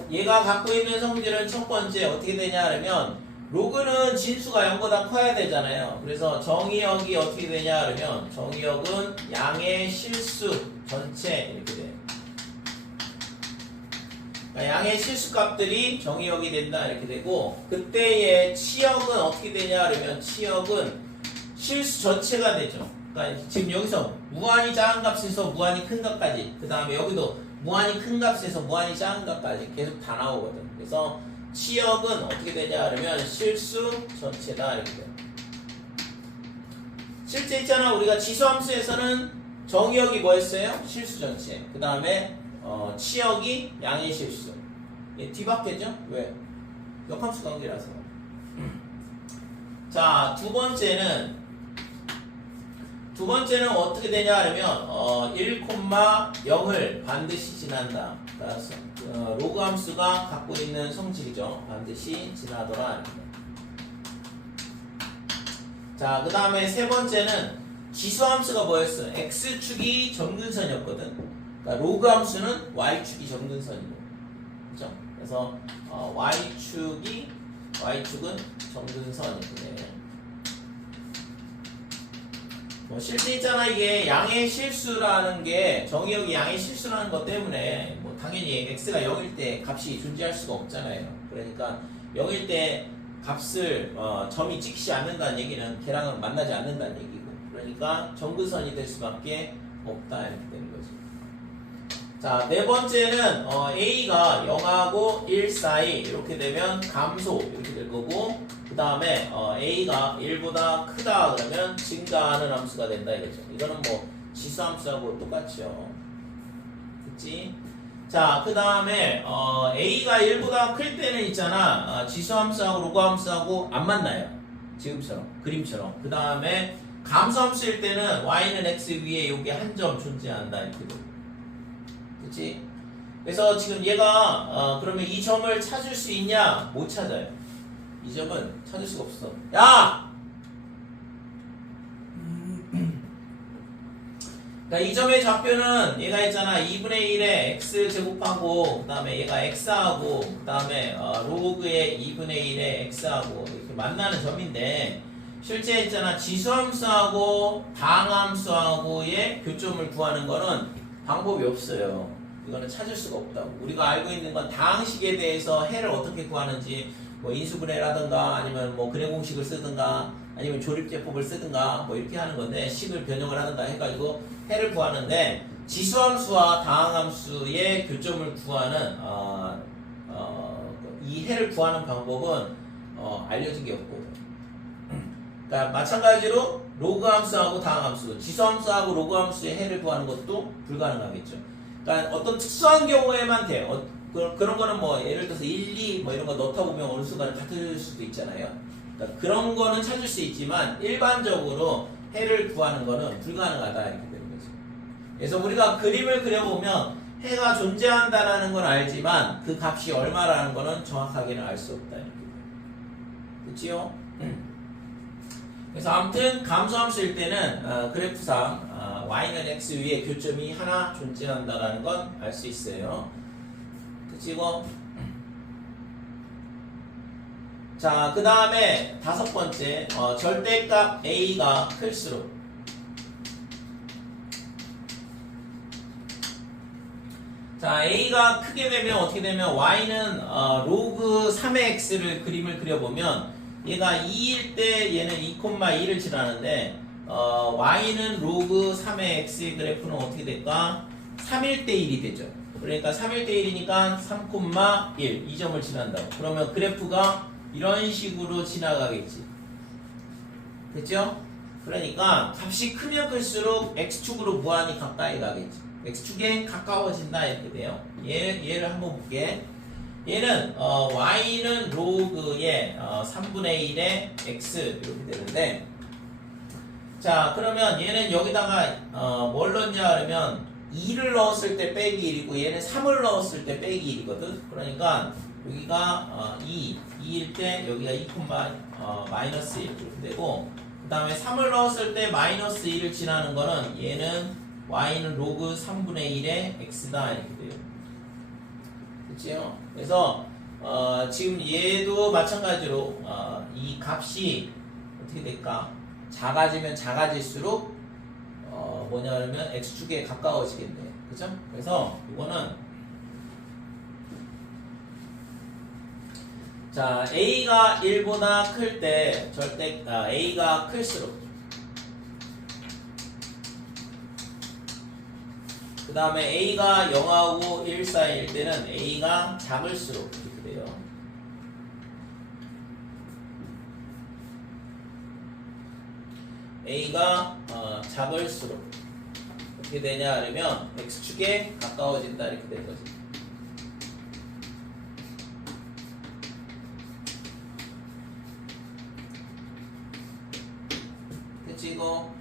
얘가 갖고 있는 성질은 첫 번째 어떻게 되냐 하면 로그는 진수가 0보다 커야 되잖아요. 그래서 정의역이 어떻게 되냐 하면 정의역은 양의 실수 전체 이렇게 돼요. 그러니까 양의 실수 값들이 정의역이 된다 이렇게 되고, 그때의 치역은 어떻게 되냐 하면 치역은 실수 전체가 되죠. 그러니까 지금 여기서 무한히 작은 값에서 무한히 큰 값까지, 그 다음에 여기도 무한히 큰 값에서 무한히 작은 값까지 계속 다 나오거든. 그래서 치역은 어떻게 되냐 하면 실수 전체다 이렇게 돼요. 실제 있잖아, 우리가 지수함수에서는 정의역이 뭐였어요? 실수 전체. 그 다음에 치역이 양의 실수. 얘 뒤바뀌었죠? 왜? 역함수 관계라서. 자, 두 번째는 어떻게 되냐 하면 1,0을 반드시 지난다. 따라서 로그 함수가 갖고 있는 성질이죠. 반드시 지나더라. 자, 그 다음에 세 번째는 지수 함수가 뭐였어? x축이 점근선이었거든. 그러니까 로그 함수는 y축이 점근선이고, 그렇죠? 그래서 y축은 점근선이고. 뭐 실제 있잖아, 이게 양의 실수라는 게, 정의역이 양의 실수라는 것 때문에 뭐 당연히 x가 0일 때 값이 존재할 수가 없잖아요. 그러니까 0일 때 값을 점이 찍히지 않는다는 얘기는 걔랑은 만나지 않는다는 얘기고, 그러니까 점근선이 될 수밖에 없다 이렇게 되는 거지. 자, 네 번째는 a가 0하고 1 사이 이렇게 되면 감소 이렇게 될 거고, 그 다음에 a가 1보다 크다 그러면 증가하는 함수가 된다 이거죠. 이거는 뭐 지수 함수하고 똑같죠. 그치? 자, 그 다음에 a가 1보다 클 때는 있잖아, 지수 함수하고 로그 함수하고 안 만나요. 지금처럼 그림처럼. 그 다음에 감소 함수일 때는 y는 x 위에 여기 한 점 존재한다 이렇게 돼. 그치? 그래서 지금 얘가 그러면 이 점을 찾을 수 있냐? 못 찾아요. 이 점은 찾을 수가 없어. 야! 그러니까 이 점의 좌표는 얘가 있잖아, 2분의 1에 x 제곱하고, 그 다음에 얘가 x하고, 그 다음에 로그의 2분의 1에 x하고 이렇게 만나는 점인데, 실제 있잖아, 지수함수하고 방함수하고의 교점을 구하는 거는 방법이 없어요. 이거는 찾을 수가 없다고. 우리가 알고 있는 건 다항식에 대해서 해를 어떻게 구하는지, 뭐 인수분해라든가 아니면 뭐 근해 공식을 쓰든가 아니면 조립제법을 쓰든가 뭐 이렇게 하는 건데, 식을 변형을 하든가 해가지고 해를 구하는데, 지수함수와 다항함수의 교점을 구하는 이 해를 구하는 방법은 알려진 게 없거든. 그러니까 마찬가지로 로그 함수하고 다항함수, 지수함수하고 로그 함수의 해를 구하는 것도 불가능하겠죠. 그러니까 어떤 특수한 경우에만 돼. 그런 거는 뭐 예를 들어서 1, 2 뭐 이런 거 넣다 보면 어느 순간 같을 수도 있잖아요. 그러니까 그런 거는 찾을 수 있지만 일반적으로 해를 구하는 거는 불가능하다 이렇게 되는 거죠. 그래서 우리가 그림을 그려보면 해가 존재한다는 건 알지만 그 값이 얼마라는 거는 정확하게는 알 수 없다 이렇게 돼요. 그치요? 그래서 아무튼 감소함수일 때는 그래프상 y는 x 위에 교점이 하나 존재한다는 건 알 수 있어요. 그치고, 자, 그 다음에 다섯 번째, 절대값 a가 클수록, 자, a가 크게 되면 어떻게 되면 y는 로그 3의 x를 그림을 그려보면 얘가 2일 때 얘는 2,2를 칠하는데 y는 로그 3의 x의 그래프는 어떻게 될까? 3일 때 1이 되죠. 그러니까 3일 때 1이니까 3,1 이 점을 지난다고. 그러면 그래프가 이런 식으로 지나가겠지. 됐죠? 그러니까 값이 크면 클수록 x축으로 무한히 가까이 가겠지. x축에 가까워진다 이렇게 돼요. 얘를 한번 볼게. 얘는 y는 로그의 3분의 1의 x 이렇게 되는데, 자, 그러면 얘는 여기다가 뭘 넣냐 그러면 2를 넣었을 때 빼기 1이고 얘는 3을 넣었을 때 빼기 1이거든. 그러니까 여기가 2일 때 여기가 2, 마이너스 1 이렇게 되고, 그 다음에 3을 넣었을 때 마이너스 1을 지나는 거는 얘는 y는 로그 3분의 1의 x다 이렇게 돼요. 그치요? 그래서 지금 얘도 마찬가지로 이 값이 어떻게 될까? 작아지면 작아질수록 뭐냐 그러면 x축에 가까워지겠네. 그죠? 그래서 이거는 자, a가 1보다 클 때 절대 a가 클수록, 그 다음에 a가 0하고 1 사이일 때는 a가 작을수록 이렇게 돼요. a가 작을수록 어떻게 되냐 그러면 x축에 가까워진다 이렇게 되는 거지. 그치 이거?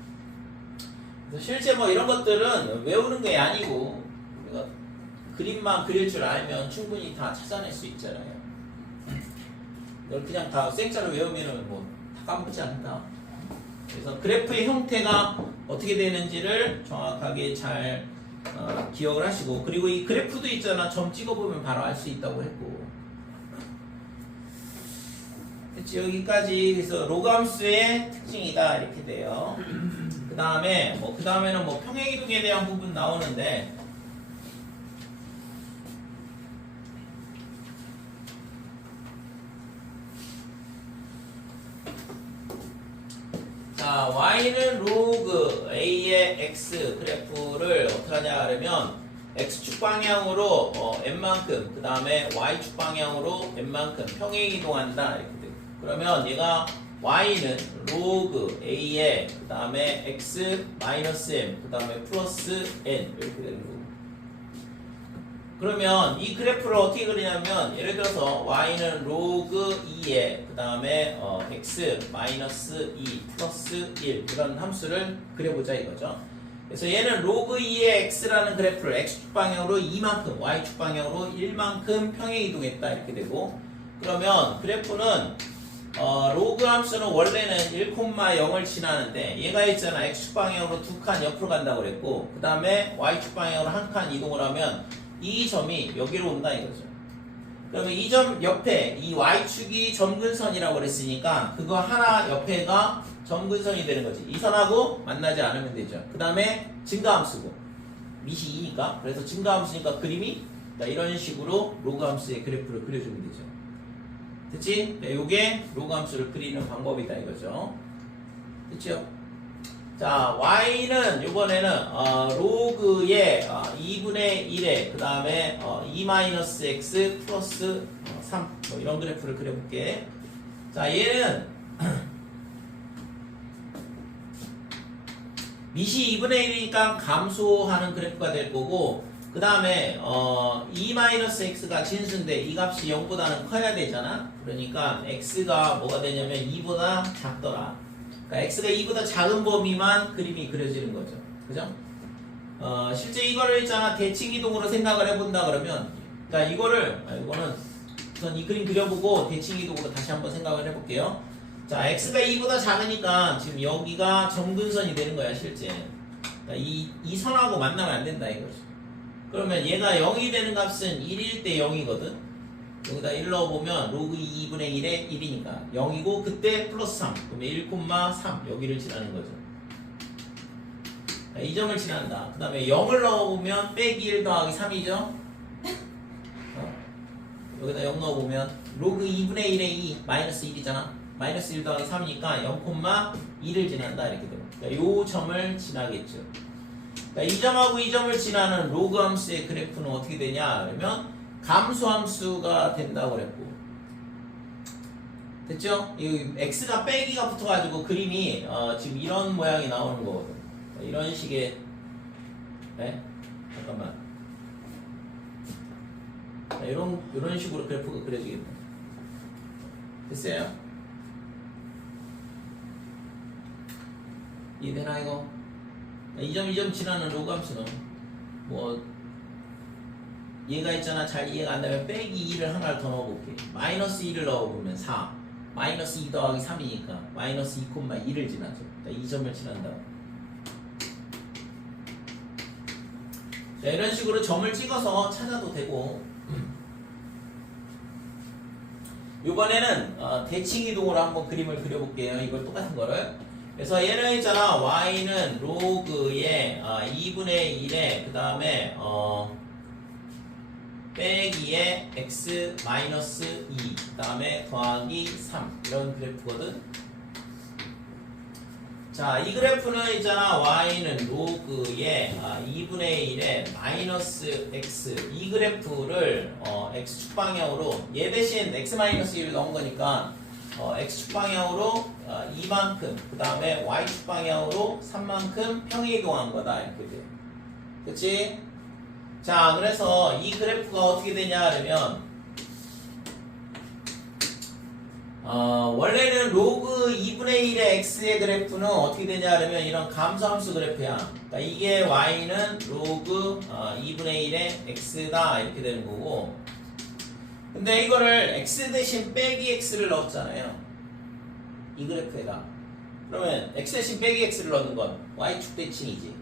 실제 뭐 이런 것들은 외우는 게 아니고 우리가 그림만 그릴 줄 알면 충분히 다 찾아낼 수 있잖아요. 이걸 그냥 다 생짜로 외우면은 뭐 다 까먹지 않는다. 그래서 그래프의 형태가 어떻게 되는지를 정확하게 잘 기억을 하시고, 그리고 이 그래프도 있잖아, 점 찍어보면 바로 알 수 있다고 했고. 그치, 여기까지. 그래서 로그함수의 특징이다 이렇게 돼요. 그 다음에는 뭐 평행이동에 대한 부분 나오는데, 자, y는 로그 a의 x 그래프를 어떻게 하냐 하면 x축 방향으로 n만큼, 그 다음에 y축 방향으로 n만큼 평행 이동한다 이렇게 돼요. 그러면 얘가 y는 로그 a에 그 다음에 x 마이너스 m 그 다음에 플러스 n 이렇게 되는 거고. 그러면 이 그래프를 어떻게 그리냐면 예를 들어서 y는 로그 2에 그 다음에 x 마이너스 2 플러스 1 이런 함수를 그려보자 이거죠. 그래서 얘는 로그 2의 x라는 그래프를 x축 방향으로 2만큼 y축 방향으로 1만큼 평행 이동했다 이렇게 되고, 그러면 그래프는 로그 함수는 원래는 1,0을 지나는데 얘가 있잖아 x축 방향으로 2칸 옆으로 간다고 그랬고, 그 다음에 y축 방향으로 1칸 이동을 하면 이 점이 여기로 온다 이거죠. 그러면 이 점 옆에 이 y축이 점근선이라고 그랬으니까 그거 하나 옆에가 점근선이 되는 거지. 이 선하고 만나지 않으면 되죠. 그 다음에 증가함수고 밑이 2니까, 그래서 증가함수니까 그림이 이런 식으로 로그 함수의 그래프를 그려주면 되죠. 됐지? 요게 로그 함수를 그리는 방법이다 이거죠. 됐죠? 자, y는 이번에는 로그의 2분의 1에 그 다음에 2-x 플러스 3 뭐 이런 그래프를 그려볼게. 자, 얘는 밑이 2분의 1이니까 감소하는 그래프가 될 거고, 그 다음에 2-x가 진수인데 이 값이 0보다는 커야 되잖아. 그러니까 x가 뭐가 되냐면 2보다 작더라. 그러니까 x가 2보다 작은 범위만 그림이 그려지는 거죠. 그죠? 실제 이거를 있잖아 대칭 이동으로 생각을 해본다 그러면, 그러니까 이거는 우선 이 그림 그려보고 대칭 이동으로 다시 한번 생각을 해볼게요. 자, x가 2보다 작으니까 지금 여기가 점근선이 되는 거야 실제. 그러니까 이 선하고 만나면 안 된다 이거죠. 그러면 얘가 0이 되는 값은 1일 때 0이거든. 여기다 1 넣어보면 로그 2분의 1에 1이니까 0이고, 그때 플러스 3 그러면 1,3 여기를 지나는 거죠. 이 점을 지난다. 그 다음에 0을 넣어보면 빼기 1 더하기 3이죠. 여기다 0 넣어보면 로그 2분의 1에 2 마이너스 1이잖아. 마이너스 1 더하기 3이니까 0,2를 지난다 이렇게 되고, 그러니까 요 점을 지나겠죠. 그러니까 이 점하고 이 점을 지나는 로그 함수의 그래프는 어떻게 되냐 그러면 감소함수가 된다고 그랬고, 됐죠? 이 x가 빼기가 붙어가지고 그림이 지금 이런 모양이 나오는 거거든. 이런 식의, 네? 잠깐만. 이런 식으로 그래프가 그려지겠네. 됐어요? 이해되나 이거? 이 점 지나는 로그 함수는 뭐 얘가 있잖아. 잘 이해가 안 되면 빼기 2를 하나를 더 넣어볼게. 마이너스 2를 넣어보면 4 마이너스 2 더하기 3이니까 마이너스 2,2를 지나죠. 이 점을 지난다. 자, 이런 식으로 점을 찍어서 찾아도 되고, 이번에는 대칭 이동으로 한번 그림을 그려볼게요. 이걸 똑같은 거를. 그래서 얘는 있잖아 y는 로그의 2분의 1에 그 다음에 빼기에 x 마이너스 2 그 다음에 더하기 3 이런 그래프거든. 자, 이 그래프는 있잖아 y는 로그의 2분의 1에 마이너스 x, 이 그래프를 x축 방향으로, 얘 대신 x 마이너스 1을 넣은 거니까 x축 방향으로 2만큼 그 다음에 y축 방향으로 3만큼 평행 이동한 거다 이렇게 돼. 그치? 자, 그래서 이 그래프가 어떻게 되냐 그러면 원래는 로그 2분의 1의 x의 그래프는 어떻게 되냐 그러면 이런 감소함수 그래프야. 그러니까 이게 y는 로그 2분의 1의 x다 이렇게 되는 거고, 근데 이거를 x 대신 빼기 x를 넣었잖아요 이 그래프에다. 그러면 x 대신 빼기 x를 넣는 건 y축 대칭이지,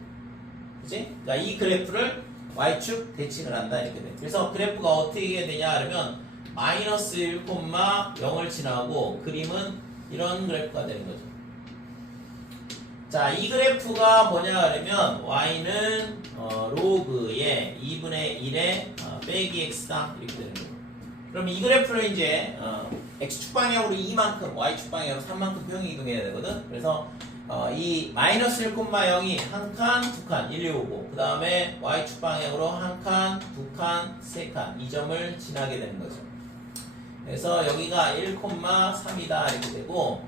그치? 그러니까 이 그래프를 y축 대칭을 한다 이렇게 돼. 그래서 그래프가 어떻게 되냐 그러면 마이너스 1,0을 지나고 그림은 이런 그래프가 되는 거죠. 자, 이 그래프가 뭐냐 그러면 y는 로그의 2분의 1에 빼기 x다 이렇게 되는 거죠. 그럼 이 그래프를 이제 x축 방향으로 2만큼 y축 방향으로 3만큼 평행 이동해야 되거든. 그래서 이 마이너스 1,0이 한 칸, 두 칸, 1, 2, 5고 그 다음에 y축 방향으로 한 칸, 두 칸, 세 칸 이 점을 지나게 되는 거죠. 그래서 여기가 1,3이다 이렇게 되고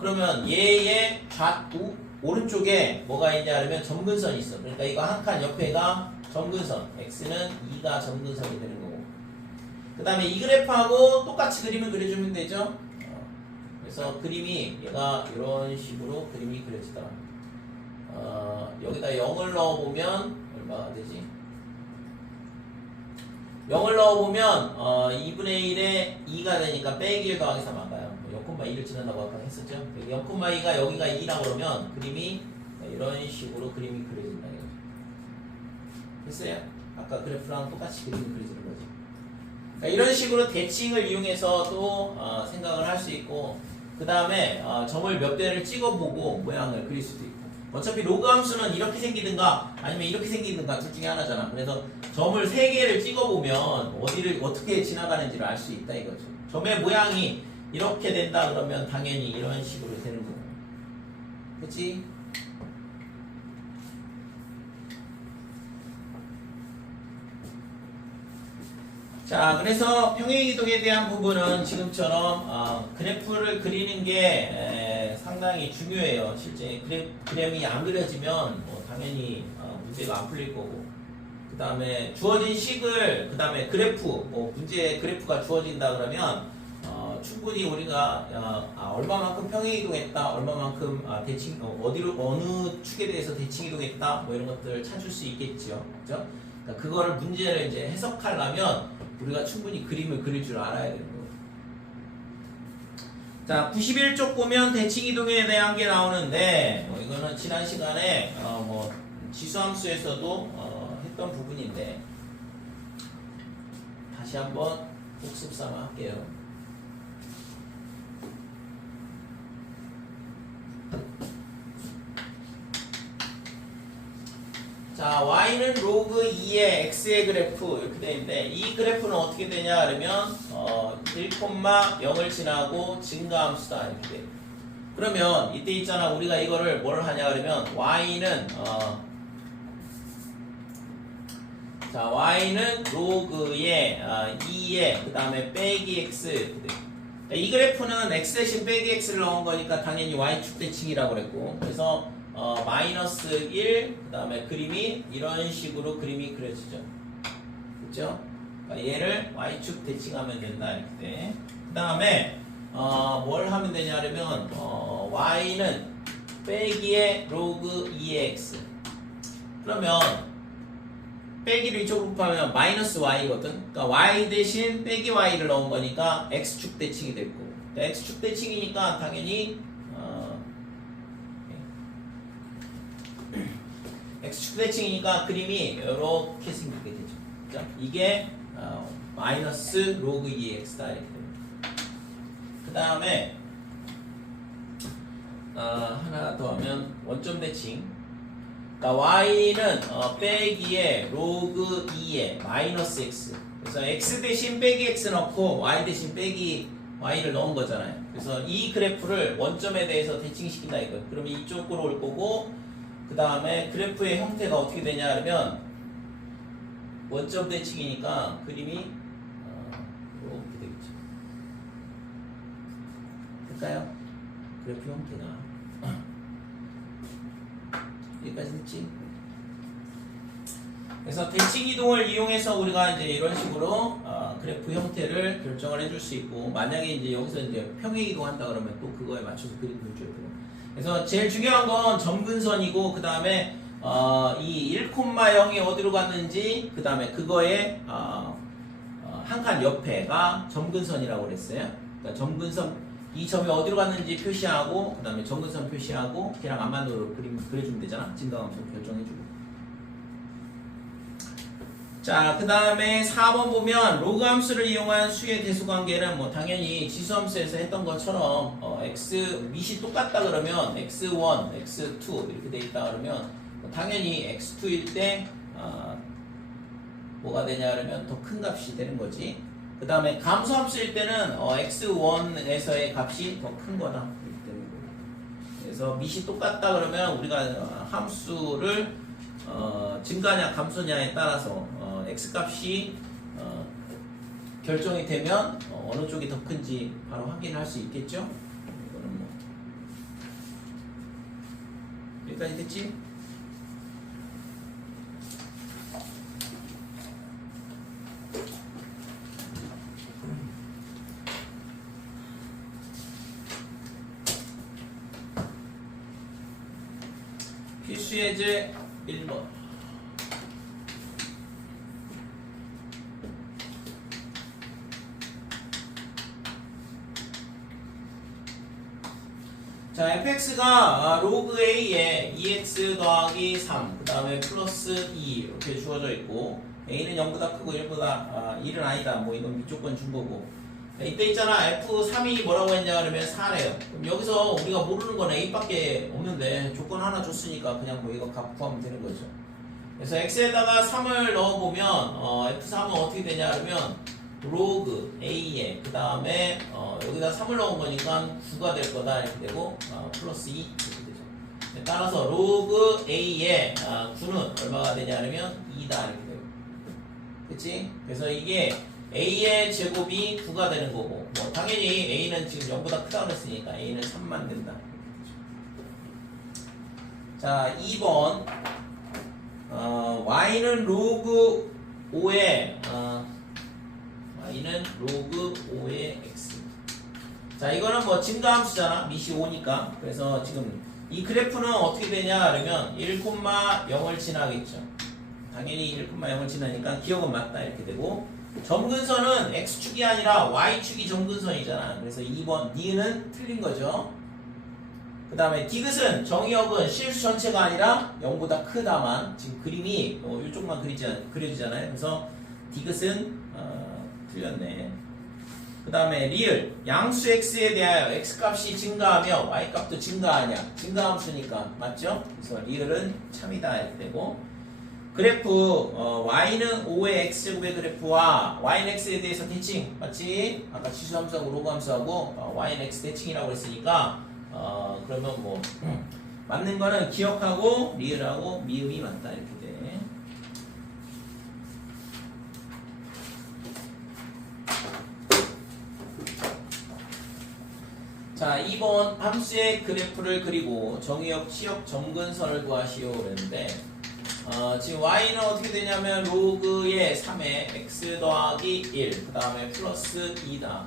그러면 얘의 오른쪽에 뭐가 있냐 그러면 점근선이 있어. 그러니까 이거 한 칸 옆에가 점근선, x는 2가 점근선이 되는 거고 그 다음에 이 그래프하고 똑같이 그림을 그려주면 되죠. 그래서 그림이 얘가 이런 식으로 그림이 그려지더라. 여기다 0을 넣어보면 얼마가 되지? 0을 넣어보면 2분의 1에 2가 되니까 빼기 1 더하기 3 아까요. 0,2를 지난다고 아까 했었죠. 0,2가 여기가 2라고 그러면 그림이 이런 식으로 그림이 그려진다. 됐어요? 아까 그래프랑 똑같이 그림이 그려지는 거죠. 그러니까 이런 식으로 대칭을 이용해서 또 생각을 할 수 있고 그 다음에 점을 몇 대를 찍어보고 모양을 그릴 수도 있고 어차피 로그 함수는 이렇게 생기든가 아니면 이렇게 생기든가 둘 중에 하나잖아. 그래서 점을 3개를 찍어보면 어디를 어떻게 지나가는지를 알 수 있다 이거죠. 점의 모양이 이렇게 된다 그러면 당연히 이런 식으로 되는 거고 그치? 자, 그래서 평행이동에 대한 부분은 지금처럼 그래프를 그리는 게 상당히 중요해요. 실제 그램이 안 그려지면 뭐 당연히 문제가 안 풀릴 거고 그 다음에 주어진 식을 그 다음에 그래프 뭐 문제에 그래프가 주어진다 그러면 충분히 우리가 얼마만큼 평행이동했다 얼마만큼 대칭 어디로 어느 축에 대해서 대칭이동했다 뭐 이런 것들을 찾을 수 있겠죠. 그죠? 그러니까 그거를 문제를 이제 해석하려면 우리가 충분히 그림을 그릴 줄 알아야 되는 거예요. 자, 91쪽 보면 대칭이동에 대한 게 나오는데 이거는 지난 시간에 뭐 지수함수에서도 했던 부분인데 다시 한번 복습 삼아 할게요. 자, y는 로그 2의 x의 그래프 이렇게 되어 있는데 이 그래프는 어떻게 되냐 그러면 1,0을 지나고 증가함수다 이렇게 돼요. 그러면 이때 있잖아 우리가 이거를 뭘 하냐 그러면 y는 자 y는 로그의 2의 그 다음에 빼기 x 이렇게 돼요. 이 그래프는 x 대신 빼기 x를 넣은 거니까 당연히 y축 대칭이라고 그랬고 그래서 마이너스 1, 그 다음에 그림이 이런 식으로 그림이 그려지죠. 그렇죠? 그러니까 얘를 y축 대칭하면 된다 이렇게 돼. 그 다음에 뭘 하면 되냐면 y는 빼기의 로그 2의 x. 그러면 빼기를 이쪽으로 곱하면 마이너스 y거든. 그러니까 y 대신 빼기 y를 넣은 거니까 x축 대칭이 됐고 그러니까 x축 대칭이니까 당연히 x축 대칭이니까 그림이 이렇게 생기게 되죠. 그죠? 이게 마이너스 로그 2x다 이렇게 됩니다. 그 다음에 하나 더 하면 원점 대칭. 그러니까 y는 빼기에 로그 2에 마이너스 x. 그래서 x 대신 빼기 x 넣고 y 대신 빼기 y를 넣은 거잖아요. 그래서 이 그래프를 원점에 대해서 대칭시킨다 이거예요. 그러면 이쪽으로 올 거고 그 다음에 그래프의 형태가 어떻게 되냐 하면 원점 대칭이니까 그림이 이렇게 되겠죠. 될까요? 그래프 형태가 여기까지 됐지? 그래서 대칭 이동을 이용해서 우리가 이제 이런 식으로 그래프 형태를 결정을 해줄 수 있고 만약에 이제 여기서 이제 평행 이동한다 그러면 또 그거에 맞춰서 그림 그려줘야 되고 그래서 제일 중요한 건 점근선이고 그 다음에 이 1,0이 어디로 갔는지 그 다음에 그거에 한 칸 옆에가 점근선이라고 그랬어요. 그러니까 점근선 이 점이 어디로 갔는지 표시하고 그 다음에 점근선 표시하고 걔랑 안만으로 그림 그려주면 되잖아. 진단함수 결정해주고. 자, 그 다음에 4번 보면 로그 함수를 이용한 수의 대수 관계는 뭐 당연히 지수 함수에서 했던 것처럼 x 밑이 똑같다 그러면 x1, x2 이렇게 돼 있다 그러면 당연히 x2일 때 뭐가 되냐 그러면 더 큰 값이 되는 거지. 그 다음에 감수 함수일 때는 x1에서의 값이 더 큰 거다 이렇게 되는 거고. 그래서 밑이 똑같다 그러면 우리가 함수를 증가냐 감소냐에 따라서 x값이 결정이 되면 어느 쪽이 더 큰지 바로 확인할 수 있겠죠? 이거는 뭐 여기까지 됐지? 필수 예제 1번. 자, fx가 로그 a에 2x 더하기 3, 그 다음에 플러스 2 이렇게 주어져 있고, a는 0보다 크고 1보다 1은 아니다. 뭐 이건 무조건 준 거고. 이때 있잖아, f3이 뭐라고 했냐 그러면 4래요. 그럼 여기서 우리가 모르는 건 a밖에 없는데 조건 하나 줬으니까 그냥 뭐 이거 값 구하면 되는 거죠. 그래서 x에다가 3을 넣어보면 f3은 어떻게 되냐 그러면 로그 a에 그 다음에 여기다 3을 넣은 거니까 9가 될 거다 이렇게 되고 플러스 2 이렇게 되죠. 따라서 로그 a에 9는 얼마가 되냐 그러면 2다 이렇게 되고, 그치? 그래서 이게 a의 제곱이 9가 되는 거고, 뭐 당연히 a는 지금 0보다 크다고 그랬으니까 a는 3만 된다. 자, 2번 y는 로그 5에 y는 로그 5의 x. 자, 이거는 뭐 증가함수잖아. 밑이 5니까. 그래서 지금 이 그래프는 어떻게 되냐 그러면 1,0을 지나겠죠. 당연히 1,0을 지나니까 기억은 맞다 이렇게 되고, 점근선은 x축이 아니라 y축이 점근선이잖아. 그래서 2번 니은은 틀린 거죠. 그 다음에 디귿은 정의역은 실수 전체가 아니라 0보다 크다만, 지금 그림이 이쪽만 그려지잖아요. 그래서 디귿은 틀렸네. 그 다음에 리을 양수 x에 대하여 x값이 증가하며 y값도 증가하냐, 증가함수니까 맞죠? 그래서 리을은 참이다 이렇게 되고, 그래프 y는 5의 x제곱의 그래프와 y는 x에 대해서 대칭 맞지? 아까 치수함수하고 로그함수하고 y는 x 대칭이라고 했으니까 그러면 뭐 맞는 거는 기억하고 리을하고 미음이 맞다 이렇게 돼. 자, 2번 함수의 그래프를 그리고 정의역 치역 점근선을 구하시오 그랬는데, 지금 y는 어떻게 되냐면 로그의 3에 x 더하기 1, 그 다음에 플러스 2다.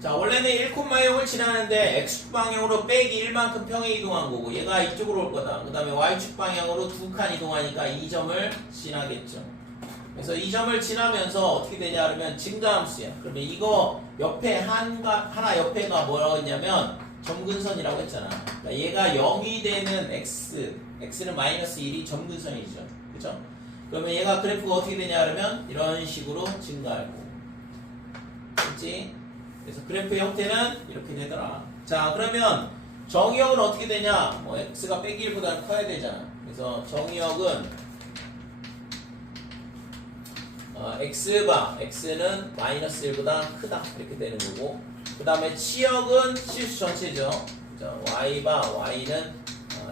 자, 원래는 1,0을 지나는데 x축 방향으로 빼기 1만큼 평에 이동한 거고, 얘가 이쪽으로 올 거다. 그 다음에 y축 방향으로 2칸 이동하니까 2점을 지나겠죠. 그래서 2점을 지나면서 어떻게 되냐 그러면 증가함수야. 그러면 이거 옆에 하나 옆에가 뭐라고 했냐면 점근선이라고 했잖아. 그러니까 얘가 0이 되는 x는 마이너스 1이 점근선이죠. 그죠? 그러면 얘가 그래프가 어떻게 되냐 그러면 이런 식으로 증가하고, 그렇지? 그래서 그래프의 형태는 이렇게 되더라. 자, 그러면 정의역은 어떻게 되냐? 뭐 x가 빼기 1보다 커야 되잖아. 그래서 정의역은 x는 마이너스 1보다 크다 이렇게 되는 거고, 그 다음에 치역은 실수 전체죠. 자, y는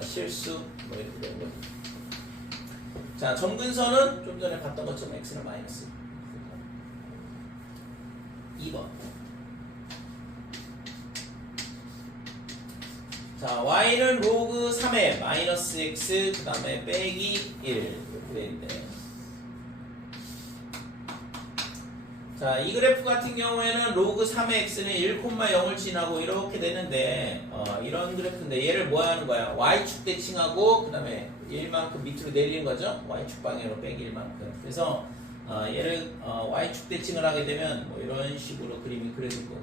실수 뭐 이렇게 되는 거죠. 자, 점근선은 좀 전에 봤던 것처럼 x는 마이너스 2번. 자, y는 로그 3에 마이너스 x 그 다음에 빼기 1 이렇게 되는데, 자, 이 그래프 같은 경우에는 로그 3의 x는 1,0을 지나고 이렇게 되는데, 이런 그래프인데 얘를 뭐 하는 거야? y축 대칭하고 그 다음에 1만큼 밑으로 내리는 거죠. y축 방향으로 빼기 1만큼. 그래서 얘를 y축 대칭을 하게 되면 뭐 이런 식으로 그림이 그려질 거고,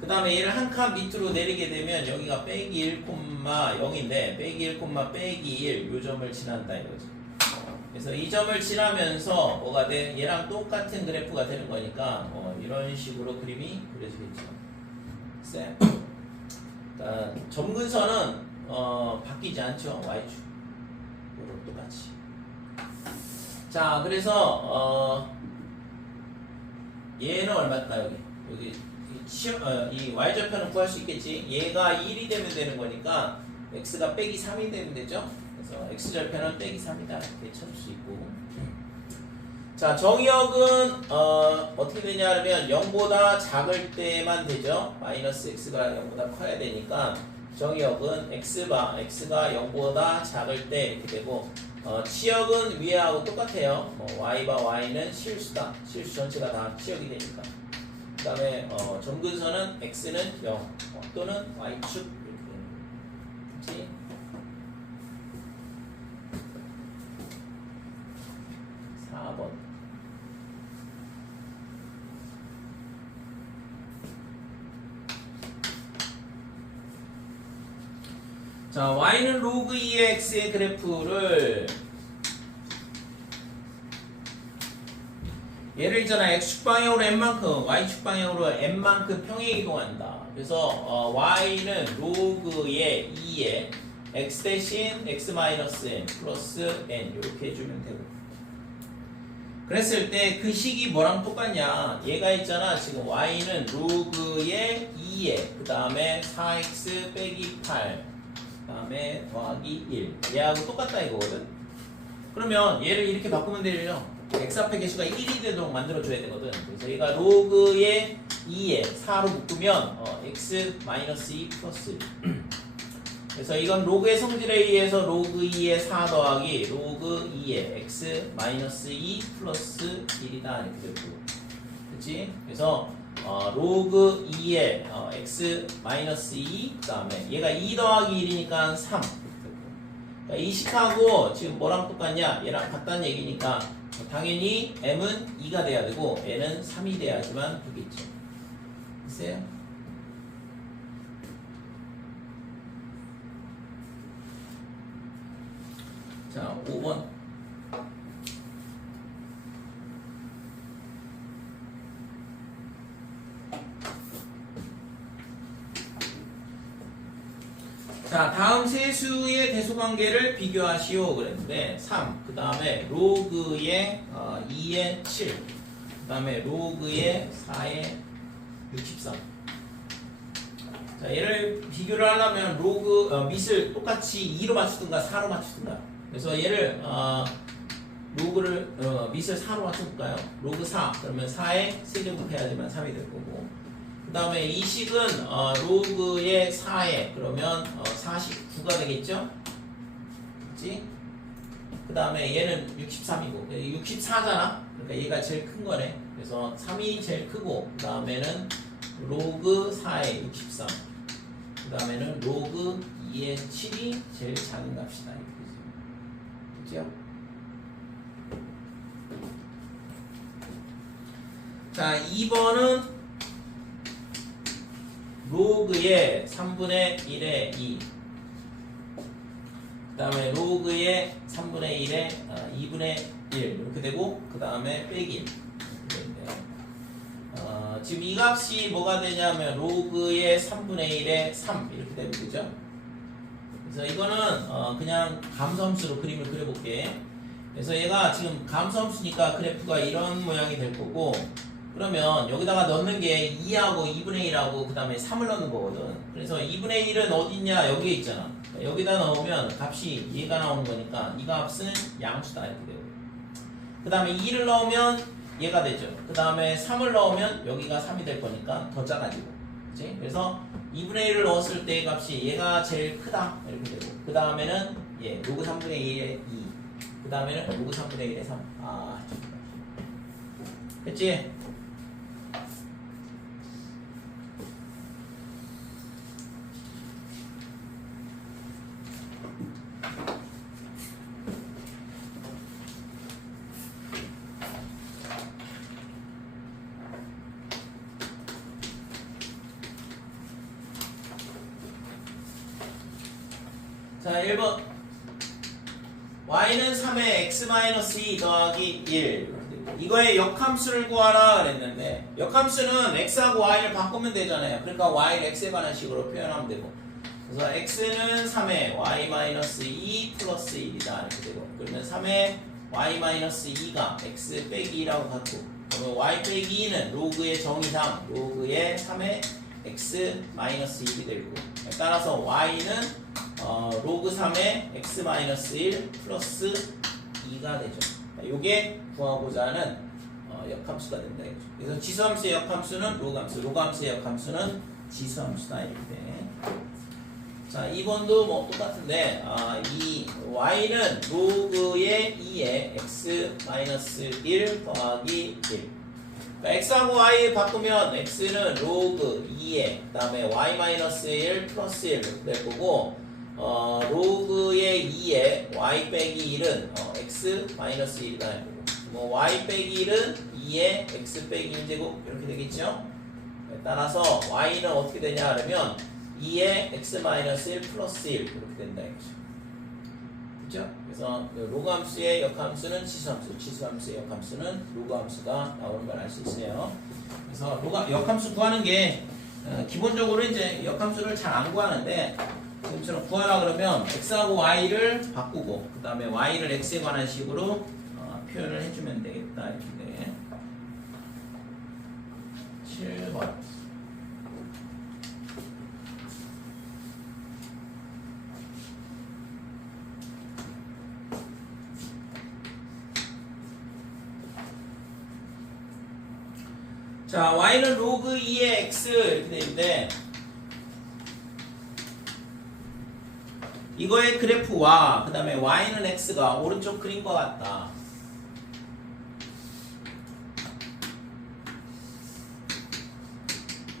그 다음에 얘를 한 칸 밑으로 내리게 되면 여기가 빼기 1,0인데 빼기 1, 빼기 1 요 점을 지난다 이거죠. 그래서 이 점을 지나면서 뭐가 돼? 얘랑 똑같은 그래프가 되는 거니까 이런 식으로 그림이 그려지겠죠. 쌤. 그러니까 점근선은 바뀌지 않죠. y축. 이런 똑같이. 자, 그래서 얘는 얼마일까 여기? 여기 이 y절편은 구할 수 있겠지. 얘가 1이 되면 되는 거니까 x가 빼기 3이 되면 되죠. 그래서 x절편은 빼기 3이다 이렇게 찾을 수 있고. 자, 정의역은 어떻게 되냐 하면 0보다 작을 때만 되죠. 마이너스 x가 0보다 커야 되니까 정의역은 x가 0보다 작을 때 이렇게 되고, 치역은 위에하고 똑같아요. y바 y는 실수다. 실수 전체가 다 치역이 되니까. 그 다음에 점근선은 x는 0 또는 y축 이렇게 되는 거지. 그치? 자, y는 로그 2의 x의 그래프를 얘를 있잖아. x축 방향으로 n만큼, y축 방향으로 n만큼 평행 이동한다. 그래서 y는 로그의 2의 x 대신 x 마이너스 n 플러스 n 이렇게 해주면 되고. 그랬을 때 그 식이 뭐랑 똑같냐? 얘가 있잖아. 지금 y는 로그의 2의 그 다음에 4x 빼기 8 그 다음에 더하기 1 얘하고 똑같다 이거거든. 그러면 얘를 이렇게 바꾸면 되죠. x 앞에 개수가 1이 되도록 만들어줘야 되거든. 그래서 얘가 로그의 2에 4로 묶으면 x 마이너스 2 플러스 1. 그래서 이건 로그의 성질에 의해서 로그 2에 4 더하기 로그 2에 x 마이너스 2 플러스 1이다 이렇게 되고. 그치? 그래서 로그 2에 x 마이너스 2 그 다음에 얘가 2 더하기 1이니까 3 그러니까 이 식하고 지금 뭐랑 똑같냐? 얘랑 같다는 얘기니까 당연히 m은 2가 돼야 되고 n은 3이 돼야지만 되겠죠. 됐어요? 자, 5번. 자, 다음 세 수의 대소관계를 비교하시오 그랬는데 3, 그 다음에 로그의 2의 7, 그 다음에 로그의 4의 63. 자, 얘를 비교를 하려면 로그 밑을 똑같이 2로 맞추든가 4로 맞추든가. 그래서 얘를 로그를 밑을 4로 맞춰볼까요? 로그 4 그러면 4에 세제곱해야지만 3이 될 거고. 그 다음에 이 식은 로그의 4에 그러면 49가 되겠죠? 그치? 그 다음에 얘는 63이고 64잖아? 그러니까 얘가 제일 큰 거네. 그래서 3이 제일 크고 그 다음에는 로그 4에 63 그 다음에는 로그 2의 7이 제일 작은 값이다. 그죠? 자, 2번은 로그의 3분의 1의 2 그 다음에 로그의 3분의 1의 2분의 1 이렇게 되고 그 다음에 빼기 1 지금 이 값이 뭐가 되냐면 로그의 3분의 1의 3 이렇게 되면 되죠. 그래서 이거는 그냥 감소함수로 그림을 그려볼게. 그래서 얘가 지금 감소함수니까 그래프가 이런 모양이 될 거고, 그러면 여기다가 넣는 게 2하고 2분의 1하고 그 다음에 3을 넣는 거거든. 그래서 2분의 1은 어디 있냐? 여기에 있잖아. 여기다 넣으면 값이 얘가 나오는 거니까 이 값은 양수다 이렇게 되고, 그 다음에 2를 넣으면 얘가 되죠. 그 다음에 3을 넣으면 여기가 3이 될 거니까 더 작아지고, 그치? 그래서 2분의 1을 넣었을 때의 값이 얘가 제일 크다 이렇게 되고, 그 다음에는 로그 3분의 1의 2, 그 다음에는 로그 3분의 1의 3. 됐지? 자, 1번 y는 3에 x-2 더하기 1 이거의 역함수를 구하라 그랬는데, 역함수는 x하고 y를 바꾸면 되잖아요. 그러니까 y를 x에 관한 식으로 표현하면 되고, 그래서 x는 3에 y-2 플러스 1이다 이렇게 되고, 그러면 3에 y-2가 x 빼기 2라고 갖고, 그러면 y 빼기 2는 로그의 정의상 로그의 3의 x 마이너스 1이 되고 따라서 y는 로그 3의 x 마이너스 1 플러스 2가 되죠. 요게 구하고자 하는 역함수가 된다 이거죠. 그래서 지수함수의 역함수는 로그함수, 로그함수의 역함수는 지수함수다 이렇게 돼. 자, 2번도 뭐 똑같은데 이 y는 로그의 2에 x 마이너스 1 더하기 1. 그러니까 x하고 y 바꾸면 x는 로그 2에 그다음에 y 마이너스 1 플러스 1 이렇게 될 거고 로그의 2에 y 빼기 1은 x 마이너스 1이 될 거고 뭐 y 빼기 1은 2에 x 빼기 1제곱 이렇게 되겠죠. 따라서 y는 어떻게 되냐 그러면 2에 x 마이너스 1 플러스 1 이렇게 된다 이거죠. 그렇죠? 그래서 로그함수의 역함수는 지수함수, 지수함수의 역함수는 로그함수가 나오는 걸 알 수 있어요. 그래서 역함수 구하는 게 기본적으로 이제 역함수를 잘 안 구하는데 지금처럼 구하라 그러면 x하고 y를 바꾸고 그 다음에 y를 x에 관한 식으로 표현을 해주면 되겠다 이렇게 돼. 7번. 자, y는 로그 2의 x 이렇게 되는데 이거의 그래프와 그 다음에 y는 x가 오른쪽 그림과 같다.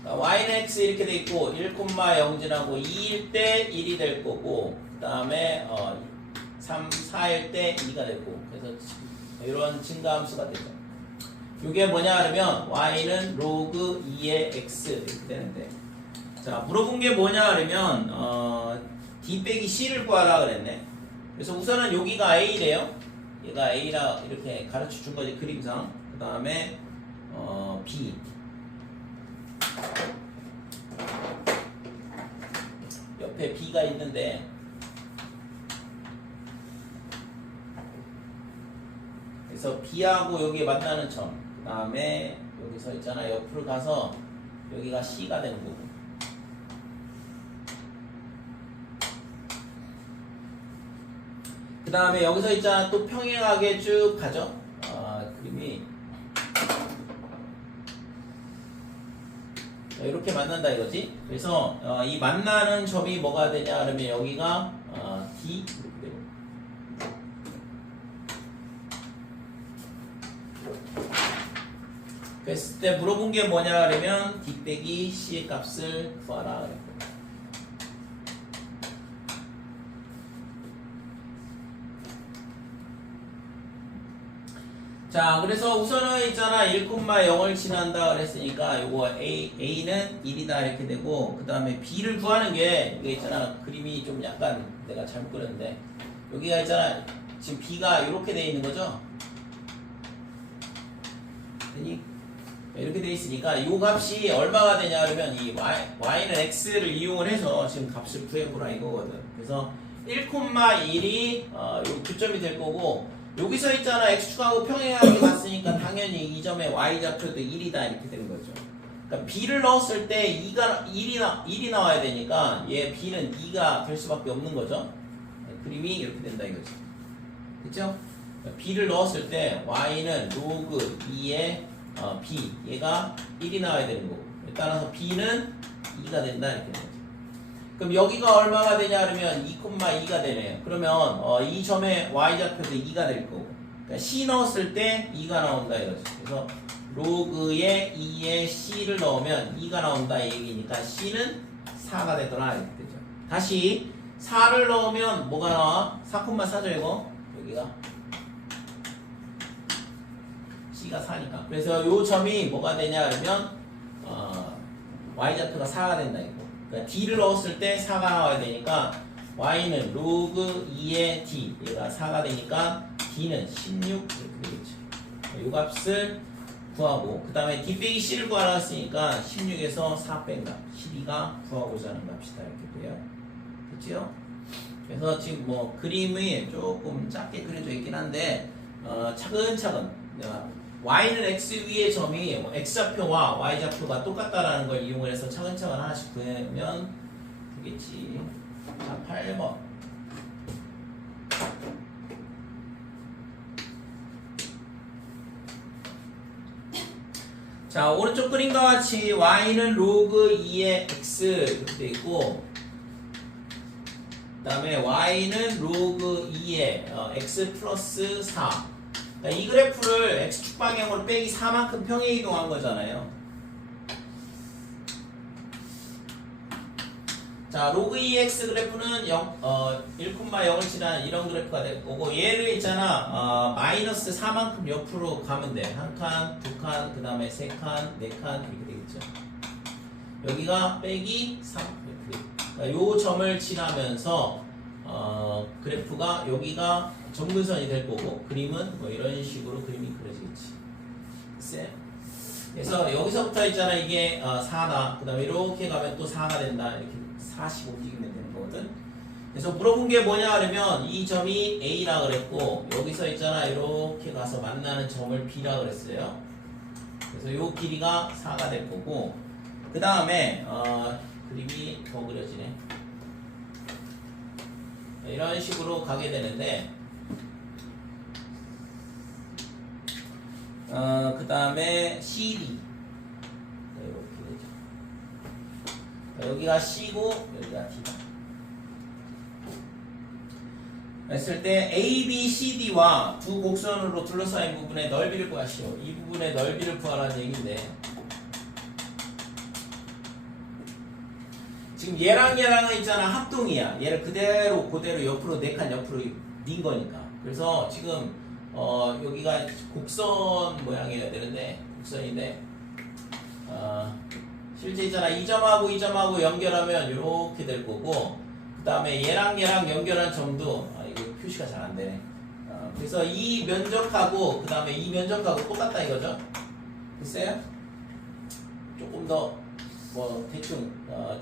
y는 x 이렇게 돼 있고 1,0 지나고 2일 때 1이 될 거고 그 다음에 3, 4일 때 2가 될 거고 그래서 이런 증가함수가 되죠. 이게 뭐냐 하면 y는 로그 2의 x 이렇게 되는데 자 물어본 게 뭐냐 하면 d 빼기 c를 구하라 그랬네. 그래서 우선은 여기가 a래요. 얘가 a라 이렇게 가르쳐 준 거지 그림상. 그 다음에 b 옆에 b가 있는데 그래서 b하고 여기 만나는 점 그 다음에 여기서 있잖아 옆으로 가서 여기가 c가 되는 거고 그 다음에 여기서 있잖아 또 평행하게 쭉 가죠. 그림이 이렇게 만난다 이거지. 그래서 이 만나는 점이 뭐가 되냐 그러면 여기가 D 이렇게 되고 그랬을 때 물어본 게 뭐냐 그러면 D 빼기 C의 값을 구하라 그랬고 자 그래서 우선은 있잖아 1,0을 지난다 그랬으니까 요거 A는 1이다 이렇게 되고 그 다음에 B를 구하는 게 이게 있잖아 그림이 좀 약간 내가 잘못 그렸는데 여기가 있잖아 지금 B가 이렇게 돼 있는 거죠. 이렇게 돼 있으니까 요 값이 얼마가 되냐 그러면 이 y는 x를 이용을 해서 지금 값을 구해보라 이거거든. 그래서 1,1이 요 교점이 될 거고 여기서 있잖아 x축하고 평행하게 갔으니까 당연히 이 점에 y좌표도 1이다 이렇게 되는 거죠. 그러니까 b를 넣었을 때 1이 나와야 되니까 얘 b는 2가 될 수밖에 없는 거죠. 그림이 이렇게 된다 이거죠. 그쵸? b를 넣었을 때 y는 로그 2의 b 얘가 1이 나와야 되는 거고 따라서 b는 2가 된다 이렇게 되죠. 그럼 여기가 얼마가 되냐 그러면 2,2가 되네요. 그러면 이 점의 y좌표도 2가 될 거고 그러니까 c 넣었을 때 2가 나온다 이거죠. 그래서 로그에 2에 c를 넣으면 2가 나온다 이 얘기니까 c는 4가 되더라 이렇게 되죠. 다시 4를 넣으면 뭐가 나와? 4,4죠 이거 여기가 C가 4니까. 그래서 요 점이 뭐가 되냐 그러면 y좌표가 4가 된다 이거. 그러니까 d를 넣었을 때 4가 나와야 되니까 y는 로그 2의 d 얘가 4가 되니까 d는 16 이렇게 되겠죠. 요 값을 구하고 그 다음에 d 빼기 c를 구하라 했으니까 16에서 4 뺀 값 12가 구하고자 하는 값이다 이렇게 돼요. 그렇죠? 그래서 지금 뭐 그림이 조금 작게 그려져 있긴 한데 차근차근 내가 y는 x 위의 점이 x좌표와 y좌표가 똑같다라는 걸 이용해서 차근차근 하나씩 구해면 되겠지. 자, 8번. 자, 오른쪽 그림과 같이 y는 로그 2의 x 이렇게 돼 있고, 그 다음에 y는 로그 2의 x 플러스 4. 그러니까 이 그래프를 x축 방향으로 빼기 4만큼 평행 이동한 거잖아요. 자, 로그 2x 그래프는 1,0을 지나는 이런 그래프가 될 거고, 얘를 있잖아, 마이너스 4만큼 옆으로 가면 돼. 한 칸, 두 칸, 그 다음에 세 칸, 네 칸, 이렇게 되겠죠. 여기가 빼기 3. 그러니까 요 점을 지나면서, 그래프가 여기가 정근선이 될 거고, 그림은 뭐 이런 식으로 그림이 그려지겠지. 쎄. 그래서 여기서부터 있잖아, 이게 4다. 그 다음에 이렇게 가면 또 4가 된다. 이렇게 4씩 움직이면 되는 거거든. 그래서 물어본 게 뭐냐 그러면 이 점이 A라 그랬고, 여기서 있잖아, 이렇게 가서 만나는 점을 B라 그랬어요. 그래서 요 길이가 4가 될 거고, 그 다음에 그림이 더 그려지네. 이런 식으로 가게 되는데, 그 다음에 CD 이렇게 되죠. 여기가 C고 여기가 D다. 했을 때 A, B, C, D와 두 곡선으로 둘러싸인 부분의 넓이를 구하시오. 이 부분의 넓이를 구하라는 얘기인데, 지금 얘랑은 있잖아, 합동이야. 얘를 그대로 옆으로 4칸 옆으로 닌 거니까. 그래서 지금 여기가 곡선 모양이어야 되는데, 곡선인데, 실제 있잖아, 이 점하고 이 점하고 연결하면 이렇게 될 거고, 그 다음에 얘랑 연결한 점도, 이거 표시가 잘 안 되네. 그래서 이 면적하고, 그 다음에 이 면적하고 똑같다 이거죠? 글쎄요? 조금 더, 대충,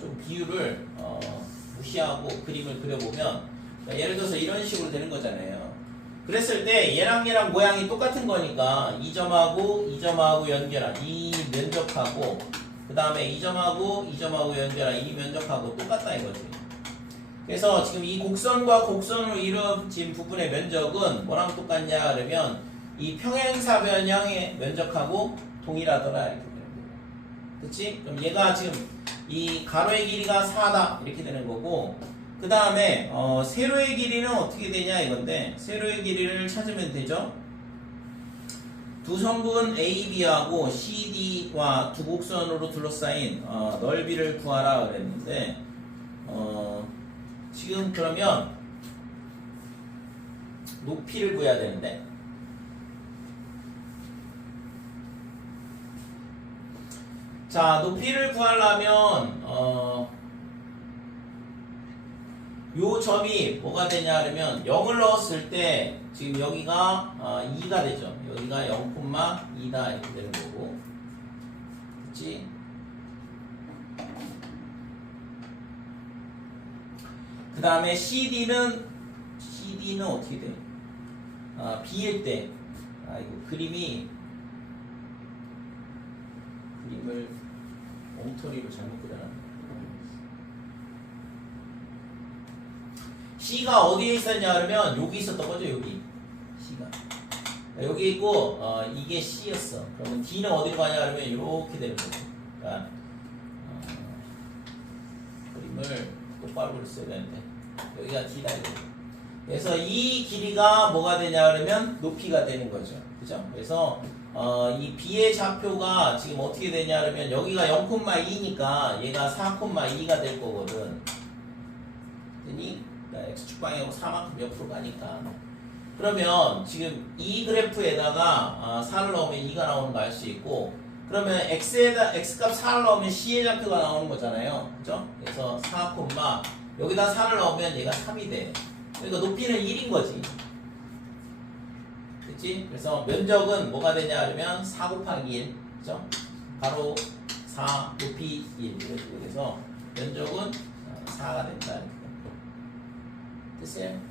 좀 비율을, 무시하고 그림을 그려보면, 예를 들어서 이런 식으로 되는 거잖아요. 그랬을 때 얘랑 모양이 똑같은 거니까 이 점하고 연결한 이 면적하고, 그 다음에 이 점하고 연결한 이 면적하고 똑같다 이거지. 그래서 지금 이 곡선과 곡선으로 이루어진 부분의 면적은 뭐랑 똑같냐 그러면 이 평행사변형의 면적하고 동일하더라 이렇게 되는 거고. 그렇지? 그럼 얘가 지금 이 가로의 길이가 4다 이렇게 되는 거고, 그 다음에 세로의 길이는 어떻게 되냐 이건데, 세로의 길이를 찾으면 되죠. 두 성분 AB하고 CD와 두 곡선으로 둘러싸인 넓이를 구하라 그랬는데, 지금 그러면 높이를 구해야 되는데, 자, 높이를 구하려면 요 점이 뭐가 되냐 그러면 0을 넣었을 때 지금 여기가 2가 되죠. 여기가 0,2다 이렇게 되는 거고, 그렇지? 그 다음에 CD는 어떻게 돼? B일 때, 이거 그림을 엉터리로 잘못 그려놨네. C가 어디에 있었냐 그러면 여기 있었던 거죠. 여기 C가 여기 있고, 이게 C였어. 그러면 D는 어디로 가냐 그러면 이렇게 되는 거죠. 그러니까 그림을 똑바로 그렸어야 되는데 여기가 D다 이거. 그래서 이 길이가 뭐가 되냐 그러면 높이가 되는 거죠. 그죠? 그래서 이 B의 좌표가 지금 어떻게 되냐 그러면 여기가 0,2니까 얘가 4,2가 될 거거든. 그러니 X축 방향으로 4만큼 옆으로 가니까. 그러면 지금 이 그래프에다가 4를 넣으면 2가 나오는 거 알 수 있고, 그러면 X값 4를 넣으면 C의 좌표가 나오는 거잖아요. 그죠? 그래서 4, 여기다 4를 넣으면 얘가 3이 돼. 그러니까 높이는 1인 거지. 그치? 그래서 면적은 뭐가 되냐 그러면 4 곱하기 1. 그죠? 바로 4, 높이 1. 그래서 면적은 4가 된다. 됐어요?